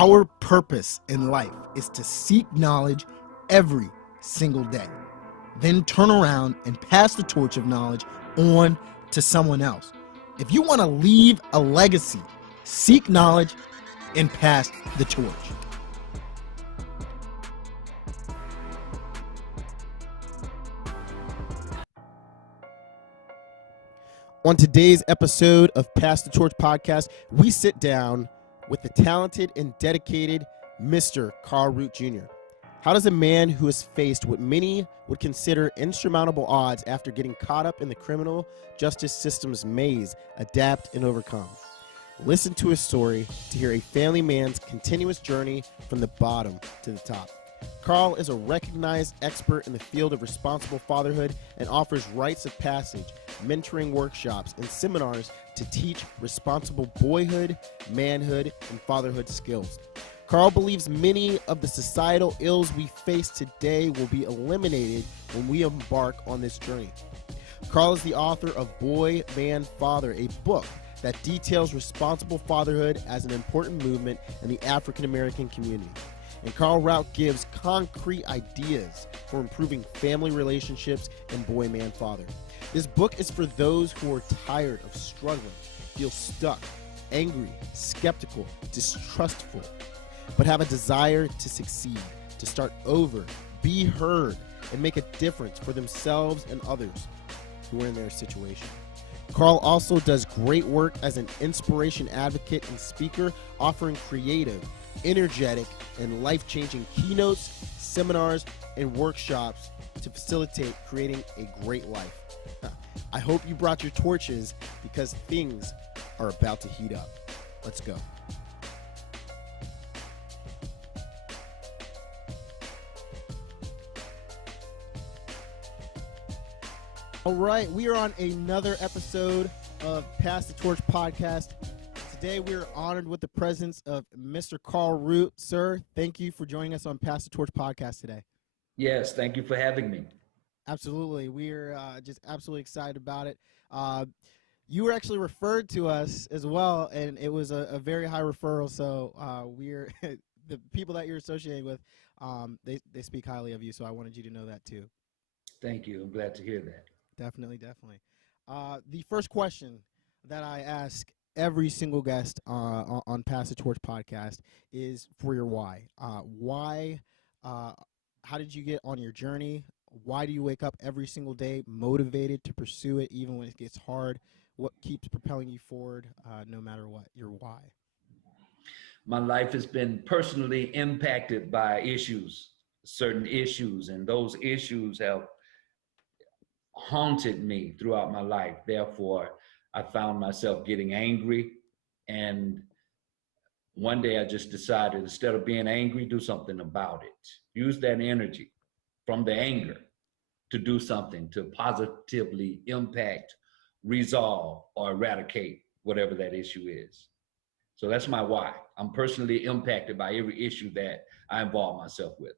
Our purpose in life is to seek knowledge every single day, then turn around and pass the torch of knowledge on to someone else. If you want to leave a legacy, seek knowledge and pass the torch. On today's episode of Pass the Torch podcast, we sit down with the talented and dedicated Mr. Carl Root Jr. How does a man who is faced what many would consider insurmountable odds after getting caught up in the criminal justice system's maze adapt and overcome? Listen to his story to hear a family man's continuous journey from the bottom to the top. Carl is a recognized expert in the field of responsible fatherhood and offers rites of passage, mentoring workshops, and seminars to teach responsible boyhood, manhood, and fatherhood skills. Carl believes many of the societal ills we face today will be eliminated when we embark on this journey. Carl is the author of Boy, Man, Father, a book that details responsible fatherhood as an important movement in the African American community. And Carl Root gives concrete ideas for improving family relationships and boy, man, father. This book is for those who are tired of struggling, feel stuck, angry, skeptical, distrustful, but have a desire to succeed, to start over, be heard, and make a difference for themselves and others who are in their situation. Carl also does great work as an inspiration advocate and speaker, offering creative, energetic, and life-changing keynotes, seminars, and workshops to facilitate creating a great life. I hope you brought your torches because things are about to heat up. Let's go. All right, we are on another episode of Pass the Torch podcast. Today we are honored with the presence of Mr. Carl Root. Sir, thank you for joining us on Pass the Torch podcast today. Yes, thank you for having me. Absolutely. We're just absolutely excited about it. You were actually referred to us as well, and it was a very high referral. So we're the people that you're associated with, they speak highly of you. So I wanted you to know that too. Thank you. I'm glad to hear that. Definitely. The first question that I ask every single guest on Pass the Torch podcast is for your why. How did you get on your journey? Why do you wake up every single day motivated to pursue it even when it gets hard? What keeps propelling you forward no matter what? Your why. My life has been personally impacted by certain issues, and those issues have haunted me throughout my life. Therefore, I found myself getting angry, and one day I just decided, instead of being angry, do something about it. Use that energy from the anger to do something to positively impact, resolve, or eradicate whatever that issue is. So that's my why. I'm personally impacted by every issue that I involve myself with.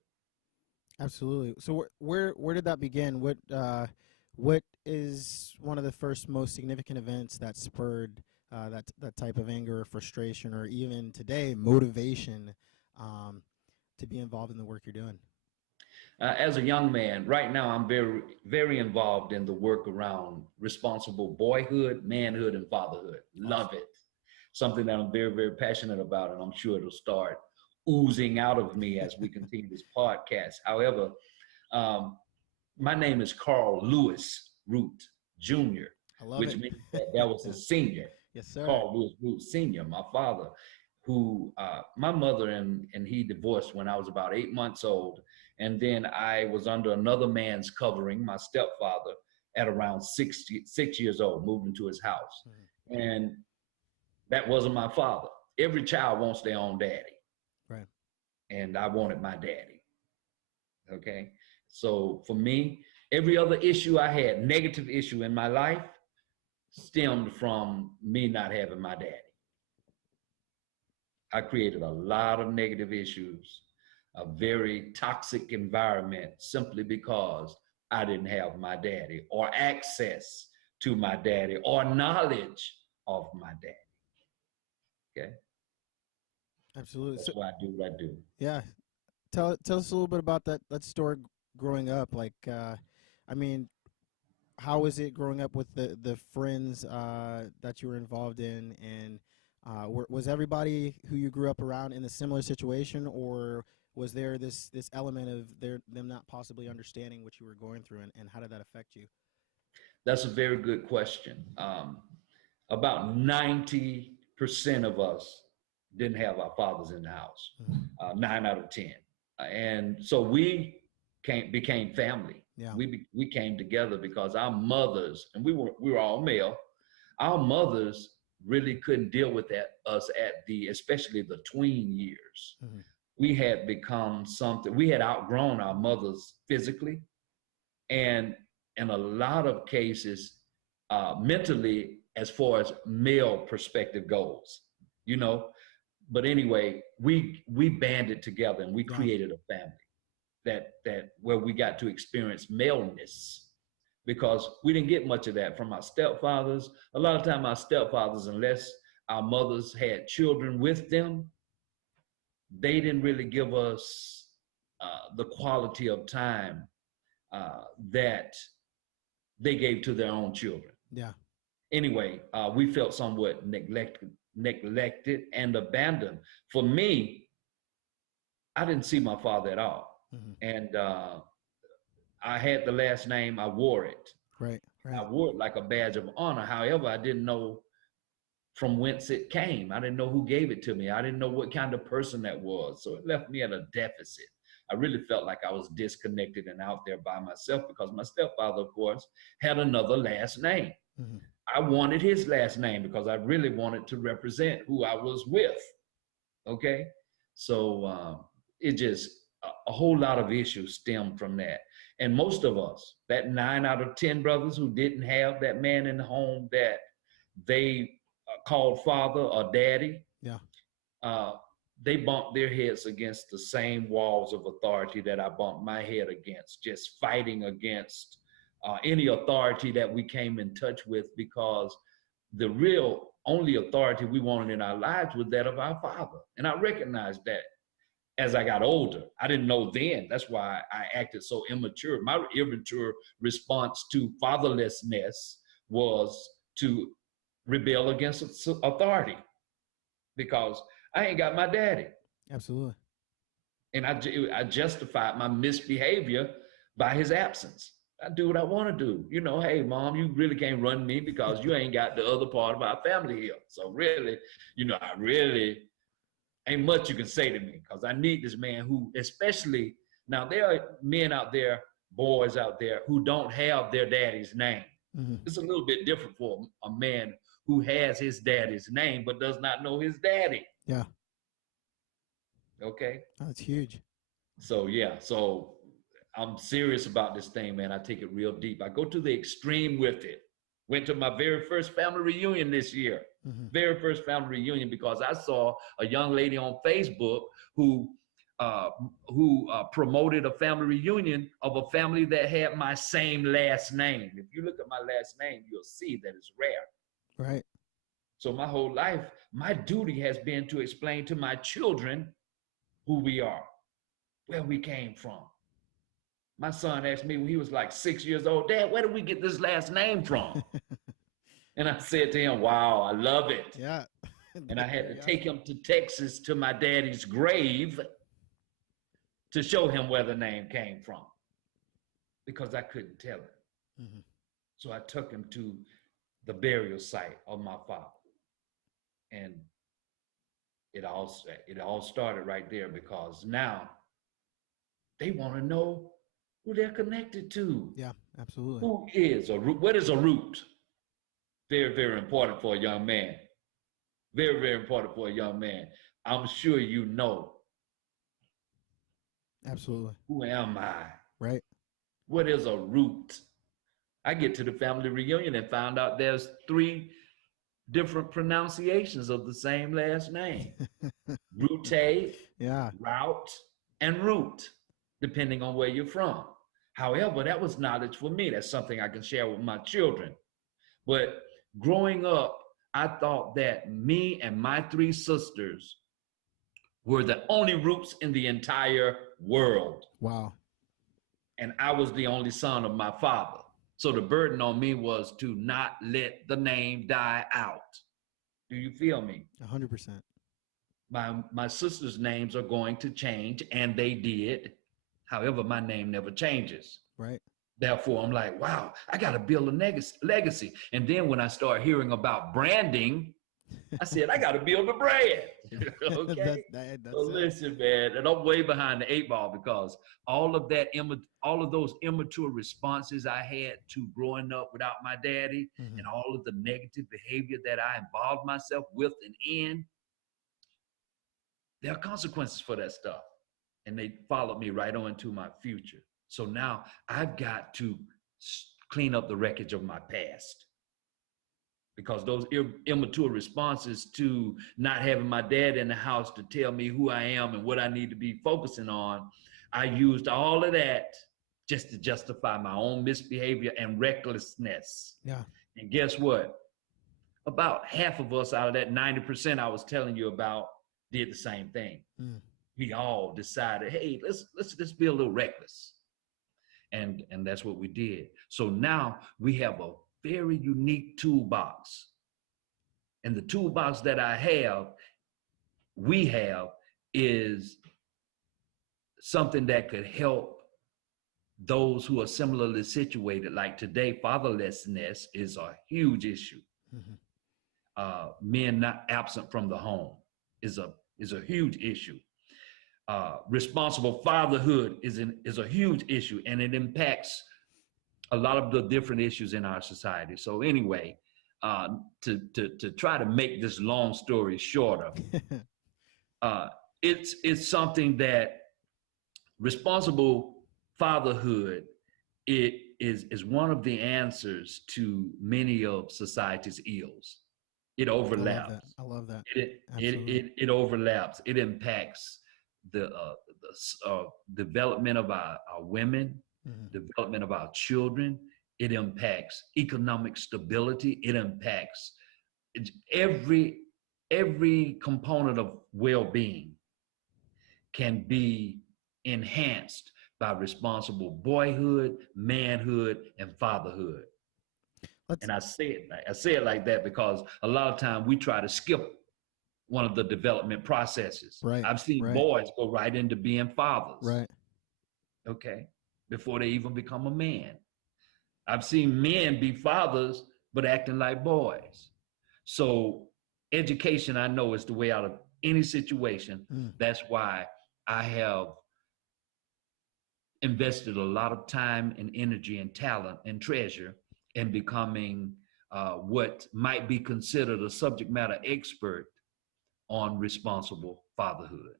Absolutely. So where did that begin? What is one of the first most significant events that spurred that type of anger or frustration, or even today motivation to be involved in the work you're doing? As a young man, right now I'm very, very involved in the work around responsible boyhood, manhood, and fatherhood. Love it. Something that I'm very, very passionate about, and I'm sure it'll start oozing out of me as we continue this podcast. However, my name is Carl Lewis Root Jr., which means that was a senior. Yes, sir. Carl Lewis Root Sr., my father, who my mother and he divorced when I was about 8 months old. And then I was under another man's covering, my stepfather, at around 6 years old, moved into his house. Mm-hmm. And that wasn't my father. Every child wants their own daddy. Right. And I wanted my daddy. Okay. So for me, every other issue I had, negative issue in my life, stemmed from me not having my daddy. I created a lot of negative issues, a very toxic environment, simply because I didn't have my daddy, or access to my daddy, or knowledge of my daddy. Okay. Absolutely. That's So, why I do what I do. yeah, tell us a little bit about that story growing up. Like, I mean, how was it growing up with the friends that you were involved in, and was everybody who you grew up around in a similar situation, or was there this element of them not possibly understanding what you were going through, and how did that affect you? That's a very good question. About 90% of us didn't have our fathers in the house, Mhm. 9 out of 10. And so became family. Yeah. We came together because our mothers, and we were all male, our mothers really couldn't deal with us at especially the tween years. Hmm. We had become something, we had outgrown our mothers physically, and in a lot of cases, mentally, as far as male perspective goes, you know. But anyway, we banded together and we Yeah. created a family that where we got to experience maleness, because we didn't get much of that from our stepfathers. A lot of time our stepfathers, unless our mothers had children with them, they didn't really give us the quality of time that they gave to their own children. Yeah. Anyway, we felt somewhat neglected and abandoned. For me, I didn't see my father at all. Hmm. And I had the last name, I wore it. Right. I Right. wore it like a badge of honor. However, I didn't know from whence it came. I didn't know who gave it to me. I didn't know what kind of person that was. So it left me at a deficit. I really felt like I was disconnected and out there by myself, because my stepfather, of course, had another last name. Hmm. I wanted his last name because I really wanted to represent who I was with. Okay. So it just, a whole lot of issues stem from that. And most of us, that 9 out of 10 brothers who didn't have that man in the home that they called father or daddy, Yeah. uh, they bumped their heads against the same walls of authority that I bumped my head against, just fighting against any authority that we came in touch with, because the real only authority we wanted in our lives was that of our father. And I recognized that as I got older. I didn't know then. That's why I acted so immature. My immature response to fatherlessness was to rebel against authority, because I ain't got my daddy. Absolutely. And I justified my misbehavior by his absence. I do what I want to do. You know, hey, mom, you really can't run me because you ain't got the other part of our family here. So really, I really ain't much you can say to me, because I need this man who, especially now, there are men out there, boys out there, who don't have their daddy's name. Hmm. It's a little bit different for a man who has his daddy's name but does not know his daddy. Yeah. Okay. Oh, that's huge. So yeah, so I'm serious about this thing, man. I take it real deep. I go to the extreme with it. Went to my very first family reunion this year. Hmm. Very first family reunion, because I saw a young lady on Facebook who promoted a family reunion of a family that had my same last name. If you look at my last name, you'll see that it's rare. Right. So my whole life, my duty has been to explain to my children who we are, where we came from. My son asked me when he was like 6 years old, Dad, where did we get this last name from? And I said to him, wow, I love it. Yeah. And I That had to take curiosity. him to Texas to my daddy's grave to show him where the name came from, because I couldn't tell him. Hmm. So I took him to the burial site of my father. And it all started right there, because now they want to know who they're connected to. Yeah. Absolutely. Who is a root? What is a root? Very, very important for a young man. Very, very important for a young man. I'm sure you know, Absolutely. who am I? Right. What is a root? I get to the family reunion and found out there's 3 different pronunciations of the same last name. Route, Yeah. route, and root, depending on where you're from. However, that was knowledge for me. That's something I can share with my children. But growing up, I thought that me and my 3 sisters were the only roots in the entire world. Wow. And I was the only son of my father. So the burden on me was to not let the name die out. Do you feel me? 100%. My sister's names are going to change, and they did. However, my name never changes. Right. Therefore, I'm like, wow, I got to build a legacy. And then when I start hearing about branding, I said, I got to build a brand. Okay. That's So listen, man, and I'm way behind the 8 ball, because all of those immature responses I had to growing up without my daddy, Mm-hmm. and all of the negative behavior that I involved myself with and in, there are consequences for that stuff. And they followed me right on into my future. So now I've got to clean up the wreckage of my past, because those immature responses to not having my dad in the house to tell me who I am and what I need to be focusing on, I used all of that just to justify my own misbehavior and recklessness. Yeah. And guess what? About half of us out of that 90% I was telling you about did the same thing. Mm. We all decided, hey, let's be a little reckless. And that's what we did. So now we have a very unique toolbox. And the toolbox that we have is something that could help those who are similarly situated. Like today, fatherlessness is a huge issue. Mm-hmm. Men not absent from the home is a huge issue. Responsible fatherhood is a huge issue, and it impacts a lot of the different issues in our society. So anyway, to try to make this long story shorter, it's something that responsible fatherhood is one of the answers to many of society's ills. It overlaps. I love that. It overlaps. It impacts the development of our women, mm-hmm. development of our children. It impacts economic stability. It impacts every component of well-being can be enhanced by responsible boyhood, manhood, and fatherhood. And I say it like that because a lot of time we try to skip one of the development processes. Right. I've seen boys go right into being fathers. Right. Okay. Before they even become a man. I've seen men be fathers, but acting like boys. So education, I know, is the way out of any situation. That's why I have invested a lot of time and energy and talent and treasure in becoming what might be considered a subject matter expert on responsible fatherhood.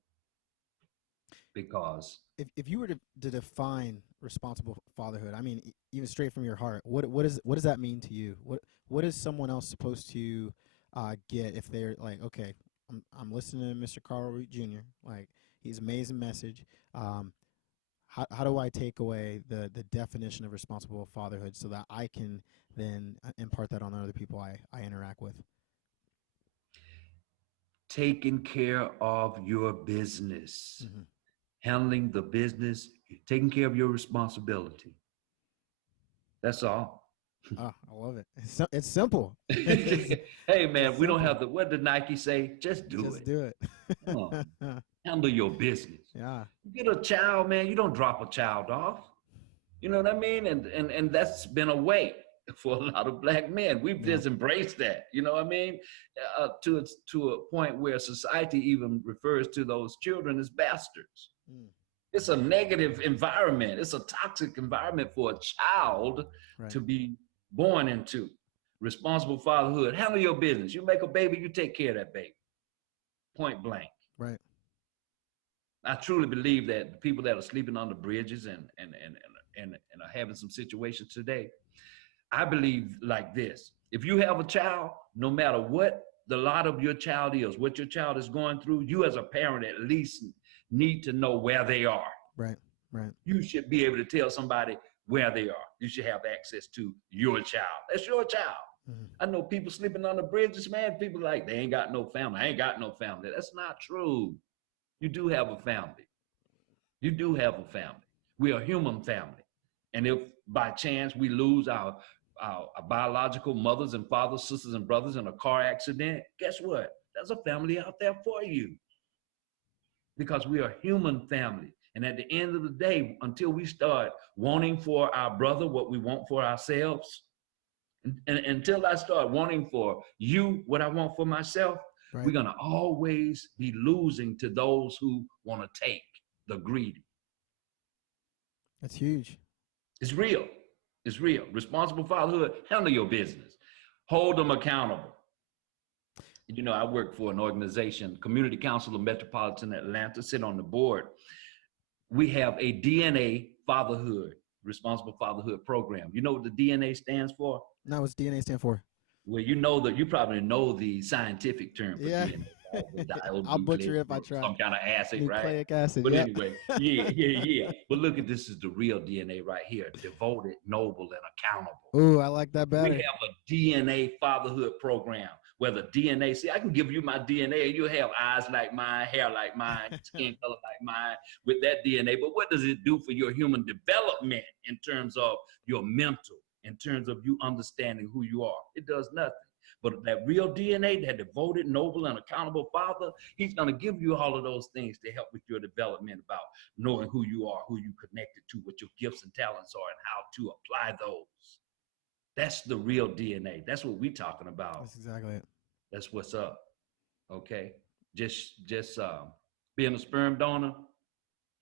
Because if you were to define responsible fatherhood, I mean, even straight from your heart, what does that mean to you? What is someone else supposed to get if they're like, okay, I'm listening to Mr. Carl Root Jr. Like, he's amazing message. How do I take away the definition of responsible fatherhood so that I can then impart that on other people I interact with? Taking care of your business, mm-hmm. handling the business, taking care of your responsibility. That's all. Oh, I love it. It's simple. Hey, man, we don't have to, what did Nike say? Just do it. Handle your business. Yeah. You get a child, man, you don't drop a child off. You know what I mean? And that's been a way for a lot of Black men. We've just embraced that. You know what I mean? To a point where society even refers to those children as bastards. It's a negative environment. It's a toxic environment for a child to be born into. Responsible fatherhood. Handle your business. You make a baby, you take care of that baby. Point blank. Right. I truly believe that the people that are sleeping on the bridges and are having some situations today, I believe like this. If you have a child, no matter what the lot of your child is, what your child is going through, you as a parent at least need to know where they are. Right. You should be able to tell somebody where they are. You should have access to your child. That's your child. Mm-hmm. I know people sleeping on the bridges, man. People like, they ain't got no family. I ain't got no family. That's not true. You do have a family. You do have a family. We are a human family. And if by chance we lose our biological mothers and fathers, sisters and brothers in a car accident, guess what? There's a family out there for you, because we are a human family. And at the end of the day, until we start wanting for our brother what we want for ourselves, and until I start wanting for you what I want for myself, Right. we're going to always be losing to those who want to take, the greedy. That's huge. It's real. It's real. Responsible fatherhood, handle your business. Hold them accountable. You know, I work for an organization, Community Council of Metropolitan Atlanta, sit on the board. We have a DNA fatherhood, responsible fatherhood program. You know what the DNA stands for? Now, what's DNA stand for? Well, you know that you probably know the scientific term for Yeah. DNA. Right? I'll butcher it if I try. Some kind of acid, Nucleic right? acid. But Yeah. anyway, yeah. But look at this, is the real DNA right here: devoted, noble, and accountable. Ooh, I like that better. We have a DNA fatherhood program where the DNA, see, I can give you my DNA and you'll have eyes like mine, hair like mine, skin color like mine with that DNA. But what does it do for your human development in terms of your mental, in terms of you understanding who you are? It does nothing. But that real DNA, that devoted, noble, and accountable father, he's going to give you all of those things to help with your development about knowing who you are, who you connected to, what your gifts and talents are, and how to apply those. That's the real DNA. That's what we're talking about. That's exactly it. That's what's up. Okay. Just being a sperm donor.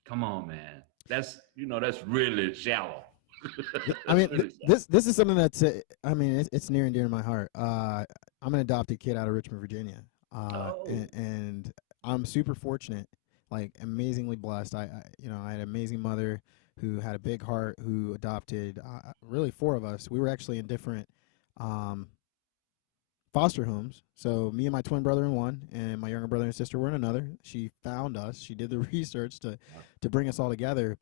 Come on, man. That's really shallow. I mean, this is something that's, it's near and dear to my heart. I'm an adopted kid out of Richmond, Virginia, and I'm super fortunate, like amazingly blessed. I had an amazing mother who had a big heart, who adopted really 4 of us. We were actually in different foster homes. So me and my twin brother in one, and my younger brother and sister were in another. She found us. She did the research to bring us all together.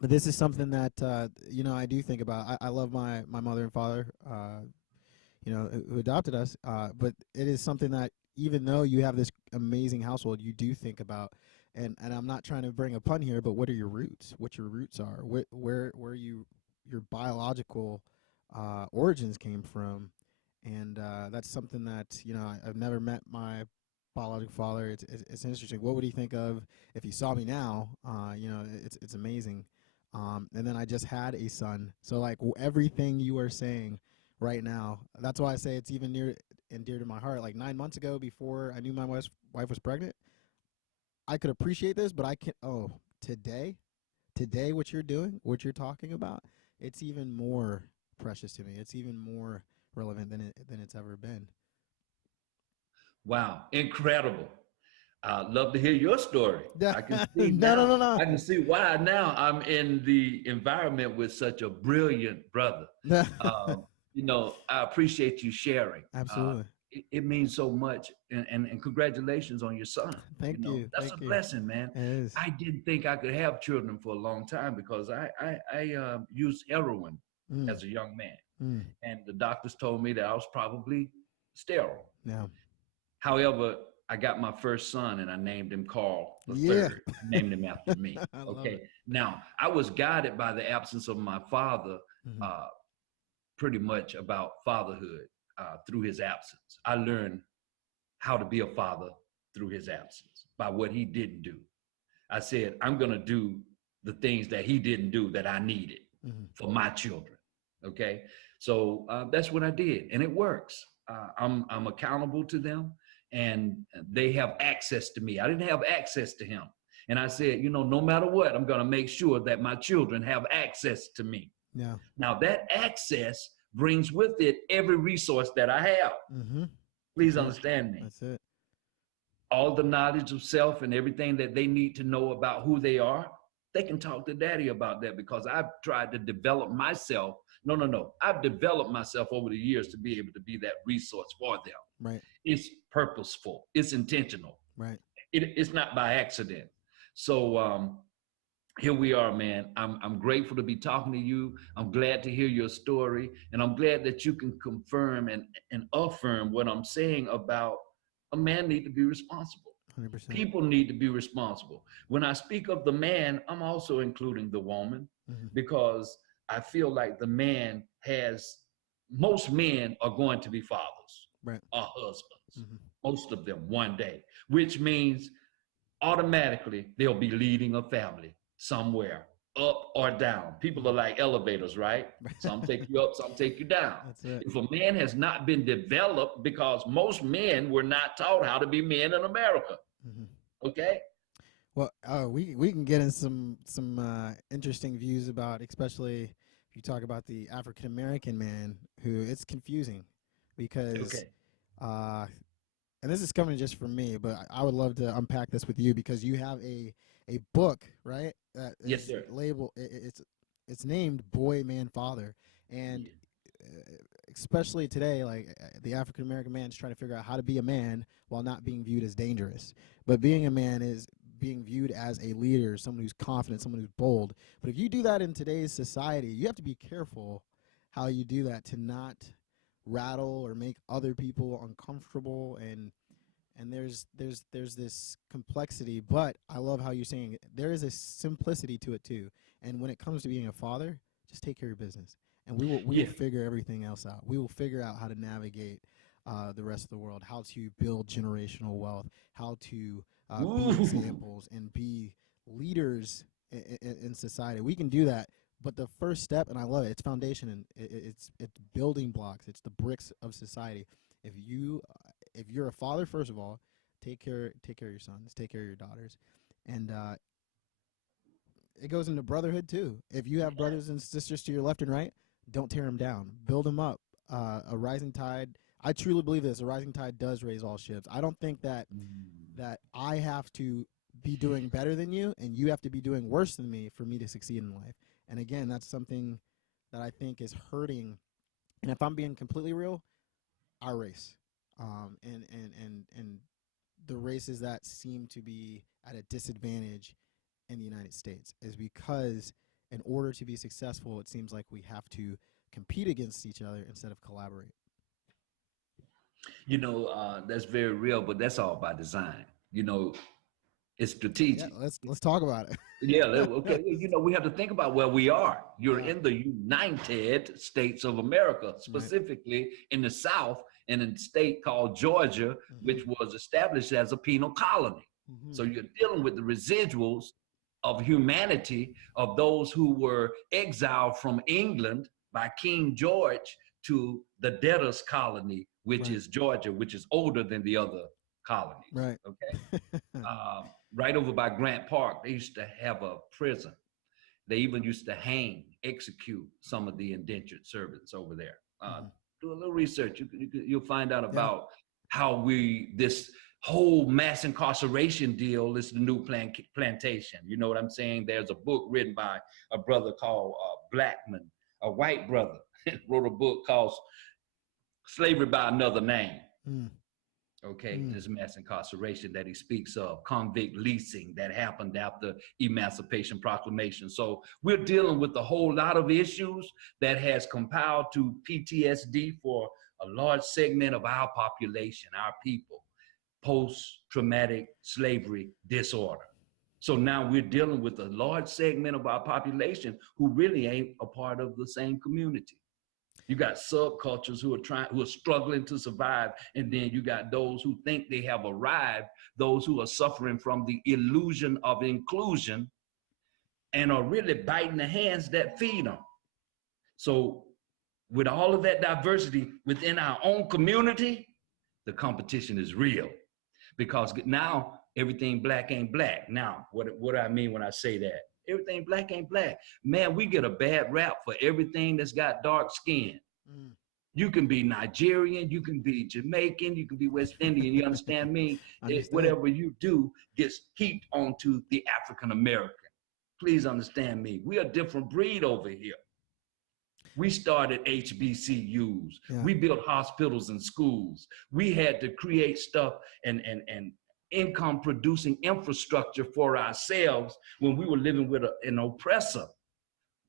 But this is something that I do think about. I love my mother and father, who adopted us. But it is something that, even though you have this amazing household, you do think about. And I'm not trying to bring a pun here, but what are your roots? What your roots are? Where your biological origins came from, and that's something that I've never met my biological father. It's interesting. What would he think of if he saw me now? It's amazing. And then I just had a son, so like everything you are saying right now, that's why I say it's even near and dear to my heart. Like 9 months ago, before I knew my wife was pregnant, I could appreciate this, but I can't. Oh, today, what you're doing, what you're talking about, it's even more precious to me. It's even more relevant than it's ever been. Wow, incredible. I'd love to hear your story. Yeah. I can see now. No. I can see why now I'm in the environment with such a brilliant brother. I appreciate you sharing. Absolutely. It means so much, and congratulations on your son. Thank you. That's Thank a you. blessing, man. It is. I didn't think I could have children for a long time because I used heroin as a young man, and the doctors told me that I was probably sterile. Yeah. However, I got my first son and I named him Carl the Third. I named him after me. Okay. Now, I was guided by the absence of my father, pretty much about fatherhood through his absence. I learned how to be a father through his absence by what he didn't do. I said, I'm going to do the things that he didn't do that I needed for my children. Okay. So that's what I did. And it works. I'm accountable to them, and they have access to me. I didn't have access to him. And I said, no matter what, I'm going to make sure that my children have access to me. Yeah. Now that access brings with it every resource that I have. Please understand me. That's it. All the knowledge of self and everything that they need to know about who they are, they can talk to daddy about that, because I've tried to develop myself. No. I've developed myself over the years to be able to be that resource for them. Right. It's purposeful. It's intentional. Right. It's not by accident. So here we are, man. I'm grateful to be talking to you. I'm glad to hear your story. And I'm glad that you can confirm and affirm what I'm saying about a man need to be responsible. 100%. People need to be responsible. When I speak of the man, I'm also including the woman, because I feel like most men are going to be fathers Right. or husbands, most of them one day, which means automatically they'll be leading a family somewhere, up or down. People are like elevators, right? Some take you up, some take you down. That's it. If a man has not been developed, because most men were not taught how to be men in America. Okay. Well, we can get in some interesting views about, especially if you talk about the African American man, who it's confusing because, and this is coming just from me, but I would love to unpack this with you because you have a book, right? That Yes, is sir. labeled. It's named Boy, Man, Father, and especially today, like the African American man is trying to figure out how to be a man while not being viewed as dangerous. But being a man is being viewed as a leader, someone who's confident, someone who's bold. But if you do that in today's society, you have to be careful how you do that to not rattle or make other people uncomfortable. And there's this complexity, but I love how you're saying there is a simplicity to it too. And when it comes to being a father, just take care of your business, and we will figure everything else out. We will figure out how to navigate the rest of the world, how to build generational wealth, how to be examples and be leaders in society. We can do that, but the first step, and I love it, it's foundation, and it's building blocks. It's the bricks of society. If you're a father, first of all, take care of your sons, take care of your daughters, and it goes into brotherhood too. If you have brothers and sisters to your left and right, don't tear them down. Build them up. A rising tide. I truly believe this. A rising tide does raise all ships. I don't think that I have to be doing better than you, and you have to be doing worse than me for me to succeed in life. And again, that's something that I think is hurting. And if I'm being completely real, our race, and the races that seem to be at a disadvantage in the United States is because in order to be successful, it seems like we have to compete against each other instead of collaborate. That's very real, but that's all by design. It's strategic. Yeah, let's talk about it. Yeah, okay. We have to think about where we are. You're in the United States of America, specifically in the South, in a state called Georgia, which was established as a penal colony. So you're dealing with the residuals of humanity of those who were exiled from England by King George to the debtors colony, which is Georgia, which is older than the other colonies. Right. Okay. Right over by Grant Park, they used to have a prison. They even used to execute some of the indentured servants over there. Do a little research. You'll find out about how this whole mass incarceration deal is the new plantation. You know what I'm saying? There's a book written by a brother called Blackman, a white brother, wrote a book called Slavery by Another Name. Okay, this mass incarceration that he speaks of, convict leasing that happened after Emancipation Proclamation. So we're dealing with a whole lot of issues that has compiled to PTSD for a large segment of our population, our people, post-traumatic slavery disorder. So now we're dealing with a large segment of our population who really ain't a part of the same community. You got subcultures who are struggling to survive, and then you got those who think they have arrived, those who are suffering from the illusion of inclusion and are really biting the hands that feed them. So with all of that diversity within our own community, the competition is real, because now everything black ain't black. Now, what do I mean when I say that? Everything black ain't black. Man, we get a bad rap for everything that's got dark skin. You can be Nigerian, you can be Jamaican, you can be West Indian, you understand me? Whatever you do gets heaped onto the African American. Please understand me. We are a different breed over here. We started HBCUs. We built hospitals and schools. We had to create stuff and income producing infrastructure for ourselves when we were living with an oppressor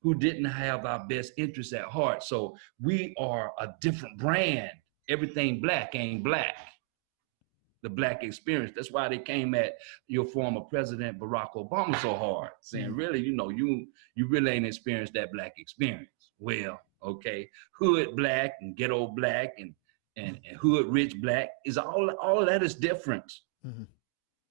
who didn't have our best interests at heart. So we are a different brand. Everything black ain't black. the Black experience. That's why they came at your former president, Barack Obama, so hard, saying, really, you really ain't experienced that Black experience. Well, okay, hood Black and ghetto Black and hood rich Black is all that is different. Mm-hmm.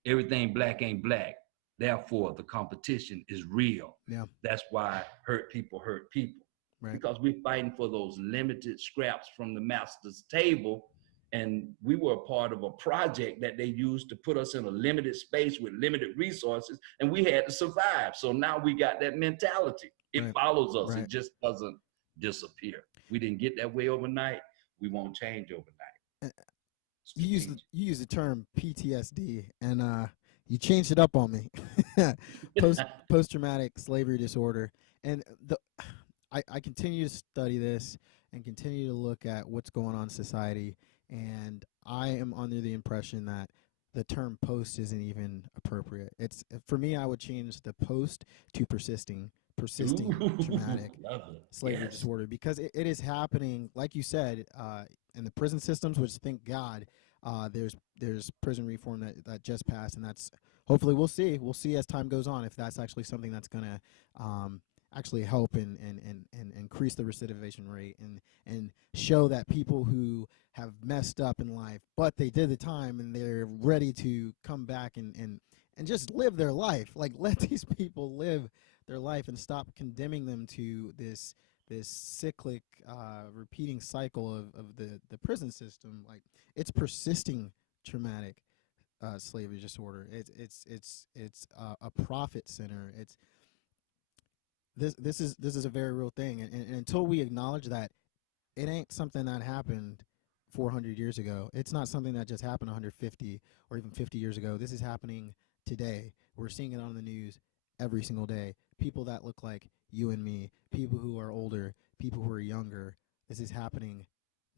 Everything Black ain't Black. Therefore, the competition is real. Yeah. That's why hurt people hurt people. Right. Because we're fighting for those limited scraps from the master's table. And we were a part of a project that they used to put us in a limited space with limited resources, and we had to survive. So now we got that mentality. It follows us. It just doesn't disappear. We didn't get that way overnight. We won't change overnight. You use the term PTSD, and you changed it up on me. Post-traumatic slavery disorder. And I continue to study this and continue to look at what's going on in society. And I am under the impression that the term post isn't even appropriate. It's, for me, I would change the post to persisting traumatic slavery disorder, because it is happening, like you said, in the prison systems, which, thank God, there's prison reform that just passed, and that's, hopefully we'll see as time goes on if that's actually something that's going to actually help and increase the recidivation rate and show that people who have messed up in life, but they did the time and they're ready to come back and just live their life. Like, let these people live their life and stop condemning them to this cyclic repeating cycle of the prison system. Like, it's persisting traumatic slavery disorder. It's a profit center. It's this is a very real thing, and until we acknowledge that it ain't something that happened 400 years ago, it's not something that just happened 150 or even 50 years ago. This is happening today. We're seeing it on the news every single day. People that look like you and me, people who are older, people who are younger. This is happening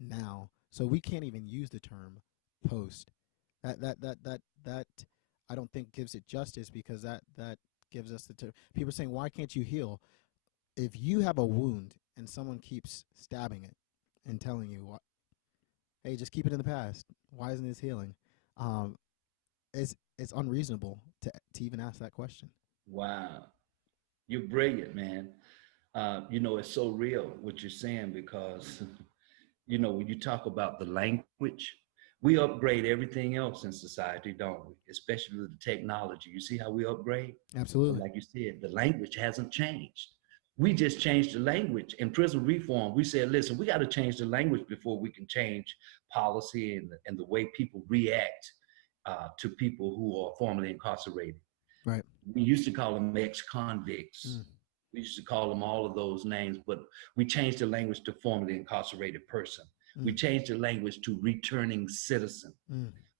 now. So we can't even use the term post. That I don't think gives it justice, because that gives us the people saying, why can't you heal? If you have a wound and someone keeps stabbing it and telling you, hey, just keep it in the past, why isn't this healing? It's unreasonable to even ask that question. Wow, you're brilliant, man. It's so real what you're saying, because when you talk about the language, we upgrade everything else in society, don't we? Especially with the technology. You see how we upgrade? Absolutely. Like you said, the language hasn't changed. We just changed the language. In prison reform, we said, listen, we got to change the language before we can change policy and the way people react to people who are formerly incarcerated. Right. We used to call them ex-convicts. We used to call them all of those names, but we changed the language to formerly incarcerated person. We changed the language to returning citizen.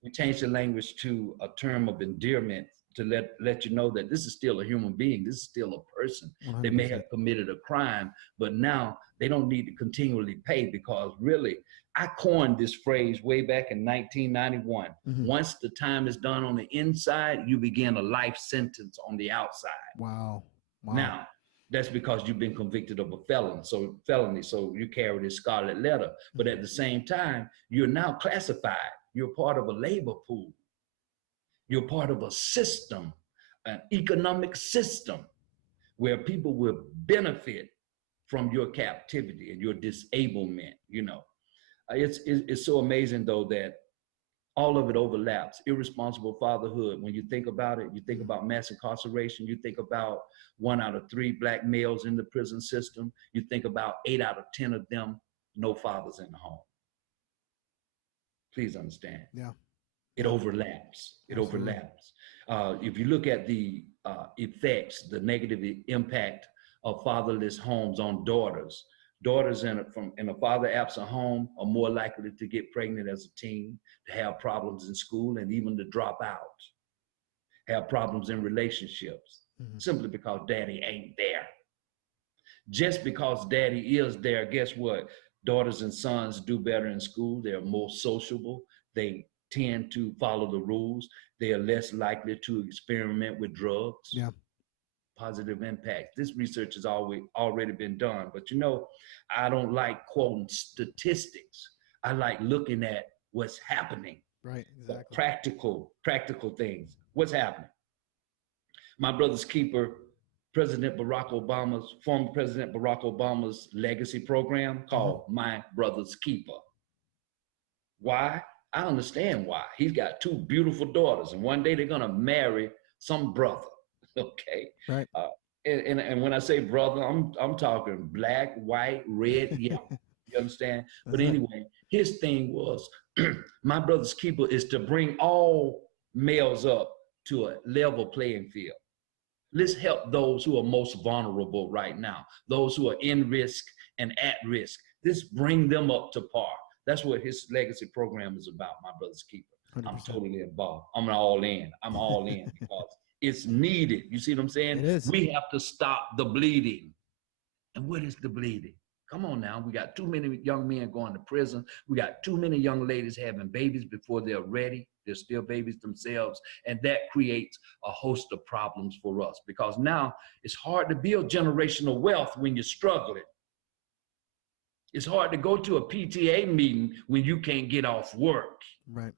We changed the language to a term of endearment to let you know that this is still a human being. This is still a person. 100%. They may have committed a crime, but now they don't need to continually pay, because really, I coined this phrase way back in 1991. Once the time is done on the inside, you begin a life sentence on the outside. Wow. Now, that's because you've been convicted of a felony, so you carry this scarlet letter. But at the same time, you're now classified. You're part of a labor pool. You're part of a system, an economic system, where people will benefit from your captivity and your disablement. It's so amazing, though, that all of it overlaps. Irresponsible fatherhood, when you think about it, you think about mass incarceration, you think about 1 out of 3 Black males in the prison system, you think about 8 out of 10 of them, no fathers in the home. Please understand. Yeah. It overlaps. It Absolutely. overlaps. If you look at the effects, the negative impact of fatherless homes on daughters in a father-absent home are more likely to get pregnant as a teen, to have problems in school, and even to drop out, have problems in relationships, simply because daddy ain't there. Just because daddy is there, guess what? Daughters and sons do better in school. They're more sociable. They tend to follow the rules. They are less likely to experiment with drugs. Yeah. Positive impact. This research has already been done, but I don't like quoting statistics. I like looking at what's happening. Right, exactly. Practical things. What's happening? My brother's keeper, former President Barack Obama's legacy program called My Brother's Keeper. Why? I understand why. He's got two beautiful daughters, and one day they're gonna marry some brother. Okay. Right. And when I say brother, I'm talking black, white, red, yellow. You understand? But anyway, his thing was, my brother's keeper is to bring all males up to a level playing field. Let's help those who are most vulnerable right now, those who are in risk and at risk. Let's bring them up to par. That's what his legacy program is about, My Brother's Keeper. 100%. I'm totally involved. I'm all in because it's needed. You see what I'm saying? It is. We have to stop the bleeding. And what is the bleeding? Come on now. We got too many young men going to prison. We got too many young ladies having babies before they're ready. They're still babies themselves. And that creates a host of problems for us, because now it's hard to build generational wealth when you're struggling. It's hard to go to a PTA meeting when you can't get off work. Right.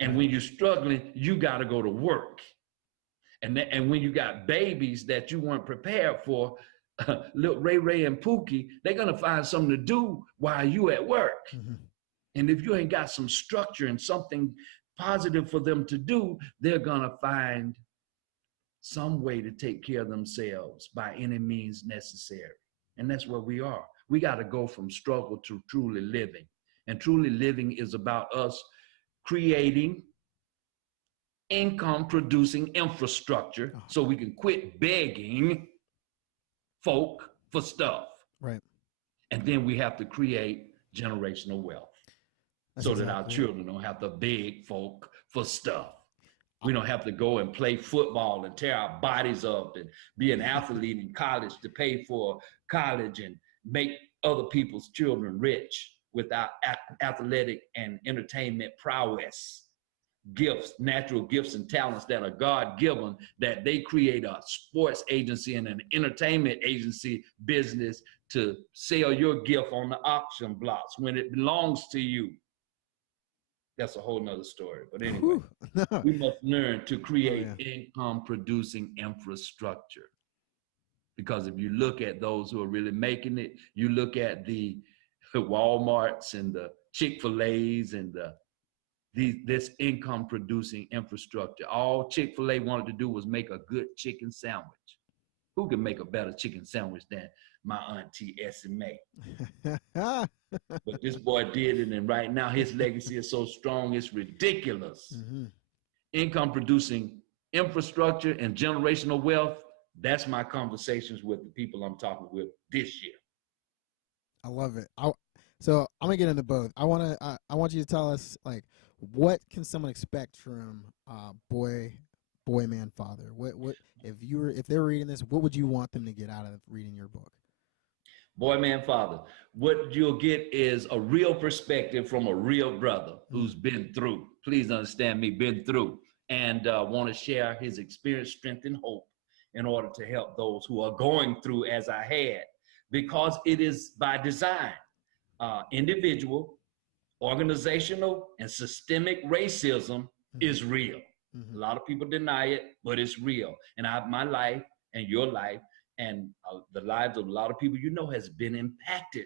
And when you're struggling, you got to go to work. And when you got babies that you weren't prepared for, little Ray and Pookie, they're going to find something to do while you at work. And if you ain't got some structure and something positive for them to do, they're going to find some way to take care of themselves by any means necessary. And that's where we are. We got to go from struggle to truly living. And truly living is about us creating income producing infrastructure so we can quit begging folk for stuff. Right. And then we have to create generational wealth. That's so that our children don't have to beg folk for stuff. We don't have to go and play football and tear our bodies up and be an athlete in college to pay for college and make other people's children rich without athletic and entertainment prowess. Gifts, natural gifts and talents that are God-given, that they create a sports agency and an entertainment agency business to sell your gift on the auction blocks when it belongs to you. That's a whole nother story. But anyway, we must learn to create income-producing infrastructure. Because if you look at those who are really making it, you look at the Walmarts and the Chick-fil-A's and this income-producing infrastructure. All Chick-fil-A wanted to do was make a good chicken sandwich. Who can make a better chicken sandwich than my auntie Essie Mae? But this boy did it, and right now his legacy is so strong, it's ridiculous. Income-producing infrastructure and generational wealth, that's my conversations with the people I'm talking with this year. I love it. So I'm gonna get into both. I want you to tell us, like, what can someone expect from boy, man, father? What if they were reading this, what would you want them to get out of reading your book? Boy, man, father. What you'll get is a real perspective from a real brother who's been through. Please understand me, been through, and want to share his experience, strength, and hope in order to help those who are going through as I had, because it is by design. Individual, organizational, and systemic racism is real. A lot of people deny it, but it's real. And my life and your life and the lives of a lot of people you know has been impacted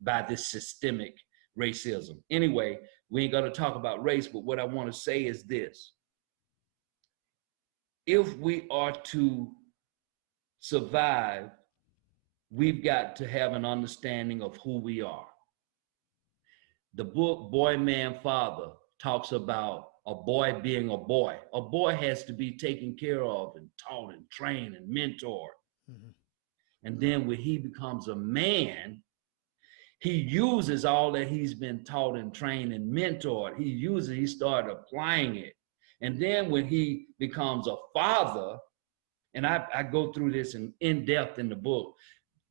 by this systemic racism. Anyway, we ain't gonna talk about race, but what I want to say is this. If we are to survive, we've got to have an understanding of who we are. The book, Boy, Man, Father, talks about a boy being a boy. A boy has to be taken care of and taught and trained and mentored. And then when he becomes a man, he uses all that he's been taught and trained and mentored. He started applying it. And then when he becomes a father, and I go through this in depth in the book,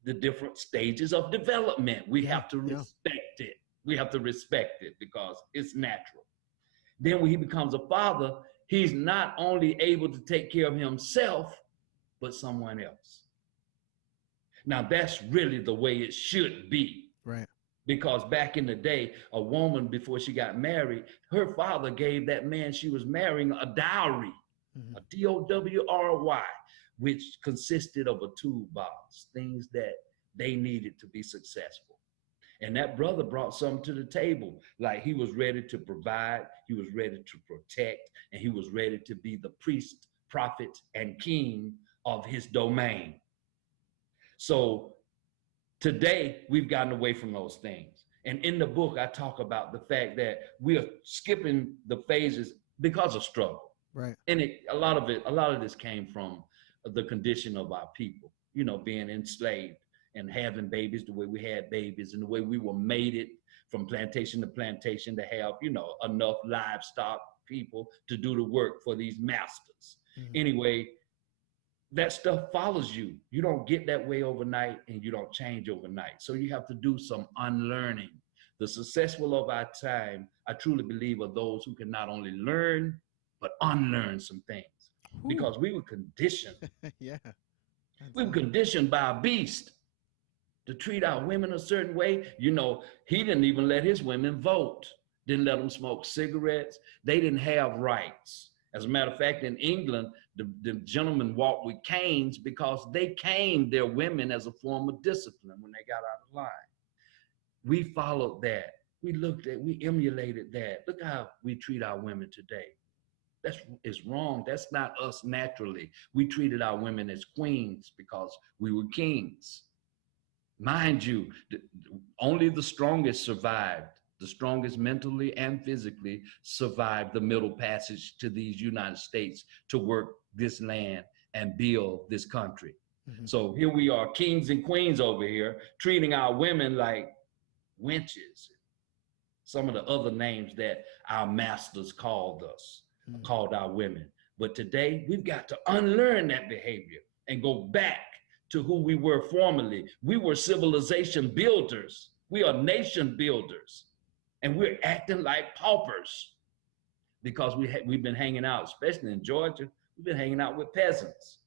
the different stages of development. We have to respect it. We have to respect it because it's natural. Then when he becomes a father, he's not only able to take care of himself, but someone else. Now that's really the way it should be. Right. Because back in the day, a woman, before she got married, her father gave that man she was marrying a dowry, a DOWRY, which consisted of a toolbox, things that they needed to be successful. And that brother brought something to the table. Like, he was ready to provide, he was ready to protect, and he was ready to be the priest, prophet, and king of his domain. So today, we've gotten away from those things. And in the book, I talk about the fact that we are skipping the phases because of struggle. Right. And a lot of this came from the condition of our people, you know, being enslaved and having babies the way we had babies, and the way we were mated from plantation to plantation to have, you know, enough livestock people to do the work for these masters. Anyway, that stuff follows you. You don't get that way overnight, and you don't change overnight. So you have to do some unlearning. The successful of our time, I truly believe, are those who can not only learn, but unlearn some things. Ooh. Because we were conditioned. Yeah. We were conditioned by a beast to treat our women a certain way. You know, he didn't even let his women vote, didn't let them smoke cigarettes. They didn't have rights. As a matter of fact, in England, the gentlemen walked with canes because they caned their women as a form of discipline when they got out of line. We followed that. We emulated that. Look how we treat our women today. It's wrong. That's not us naturally. We treated our women as queens because we were kings. Mind you, only the strongest survived. The strongest mentally and physically survived the Middle Passage to these United States to work this land and build this country. So here we are, kings and queens over here, treating our women like wenches. Some of the other names that our masters called us, called our women. But today, we've got to unlearn that behavior and go back to who we were formerly. We were civilization builders. We are nation builders. And we're acting like paupers because we've been hanging out, especially in Georgia, we've been hanging out with peasants.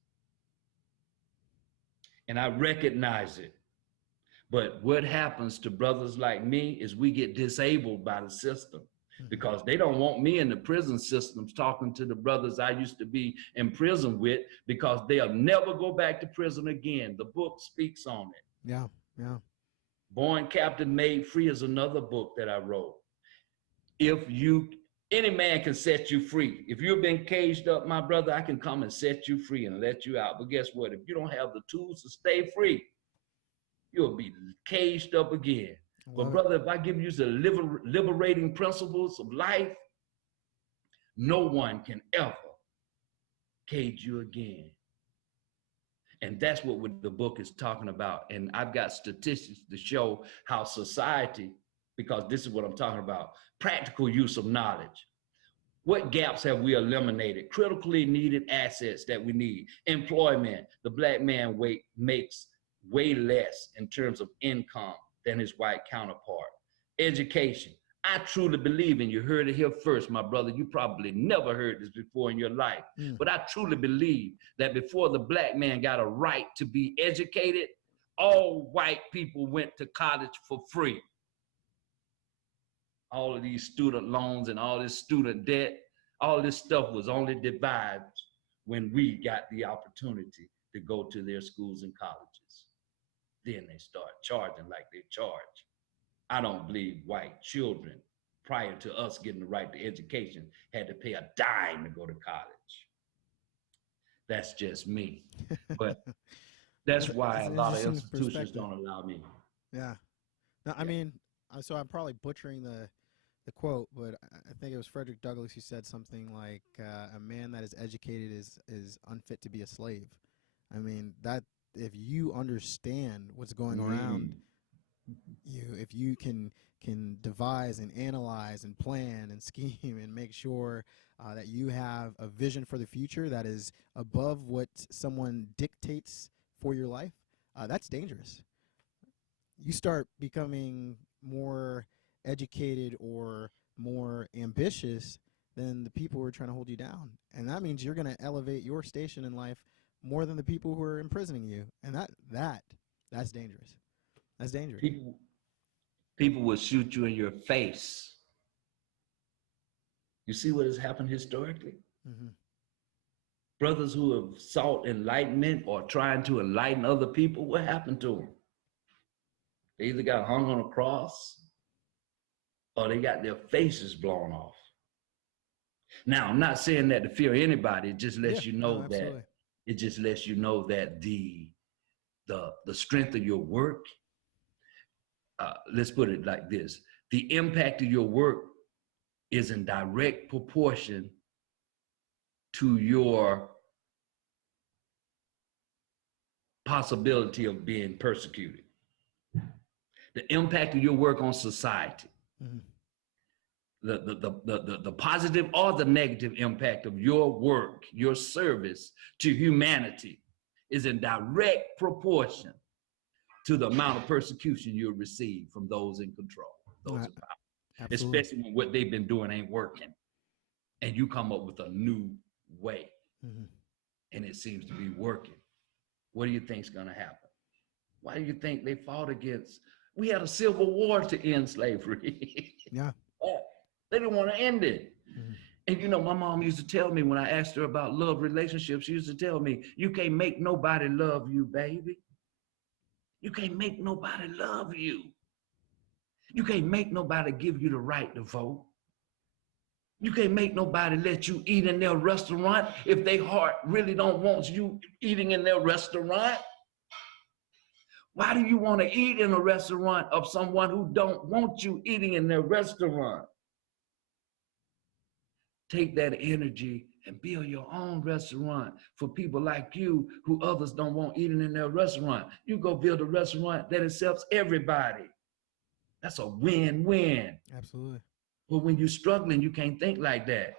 And I recognize it. But what happens to brothers like me is we get disabled by the system because they don't want me in the prison systems talking to the brothers I used to be in prison with, because they'll never go back to prison again. The book speaks on it. Yeah, yeah. Born Captive, Made Free is another book that I wrote. Any man can set you free. If you've been caged up, my brother, I can come and set you free and let you out. But guess what? If you don't have the tools to stay free, you'll be caged up again. But brother, if I give you the liberating principles of life, no one can ever cage you again. And that's what the book is talking about. And I've got statistics to show how society, because this is what I'm talking about, practical use of knowledge. What gaps have we eliminated? Critically needed assets that we need. Employment. The black man makes way less in terms of income than his white counterpart. Education. I truly believe, and you heard it here first, my brother, you probably never heard this before in your life, but I truly believe that before the black man got a right to be educated, all white people went to college for free. All of these student loans and all this student debt, all this stuff was only divided when we got the opportunity to go to their schools and colleges. Then they start charging like they charge. I don't believe white children, prior to us getting the right to education, had to pay a dime to go to college. That's just me. But that's why a lot of institutions don't allow me. Yeah. No, I mean, so I'm probably butchering the quote, but I think it was Frederick Douglass who said something like, a man that is educated is unfit to be a slave. I mean, that if you understand what's going around you, if you can devise and analyze and plan and scheme and make sure that you have a vision for the future that is above what someone dictates for your life, that's dangerous. You start becoming more educated or more ambitious than the people who are trying to hold you down, and that means you're going to elevate your station in life more than the people who are imprisoning you, and that's dangerous. That's dangerous. People will shoot you in your face. You see what has happened historically? Mm-hmm. Brothers who have sought enlightenment or trying to enlighten other people, what happened to them? They either got hung on a cross or they got their faces blown off. Now, I'm not saying that to fear anybody. It just lets you know that it just lets you know that the strength of your work. Let's put it like this: the impact of your work is in direct proportion to your possibility of being persecuted. The impact of your work on society. Mm-hmm. The positive or the negative impact of your work, your service to humanity is in direct proportion to the amount of persecution you'll receive from those in control, those in power. Absolutely. Especially when what they've been doing ain't working and you come up with a new way. Mm-hmm. And it seems to be working. What do you think is going to happen? Why do you think they fought against? We had a civil war to end slavery. Yeah. They didn't want to end it. Mm-hmm. And you know, my mom used to tell me when I asked her about love relationships, she used to tell me, you can't make nobody love you, baby. You can't make nobody love you. You can't make nobody give you the right to vote. You can't make nobody let you eat in their restaurant if their heart really don't want you eating in their restaurant. Why do you want to eat in a restaurant of someone who don't want you eating in their restaurant? Take that energy and build your own restaurant for people like you who others don't want eating in their restaurant. You go build a restaurant that accepts everybody. That's a win-win. Absolutely. But when you're struggling, you can't think like that.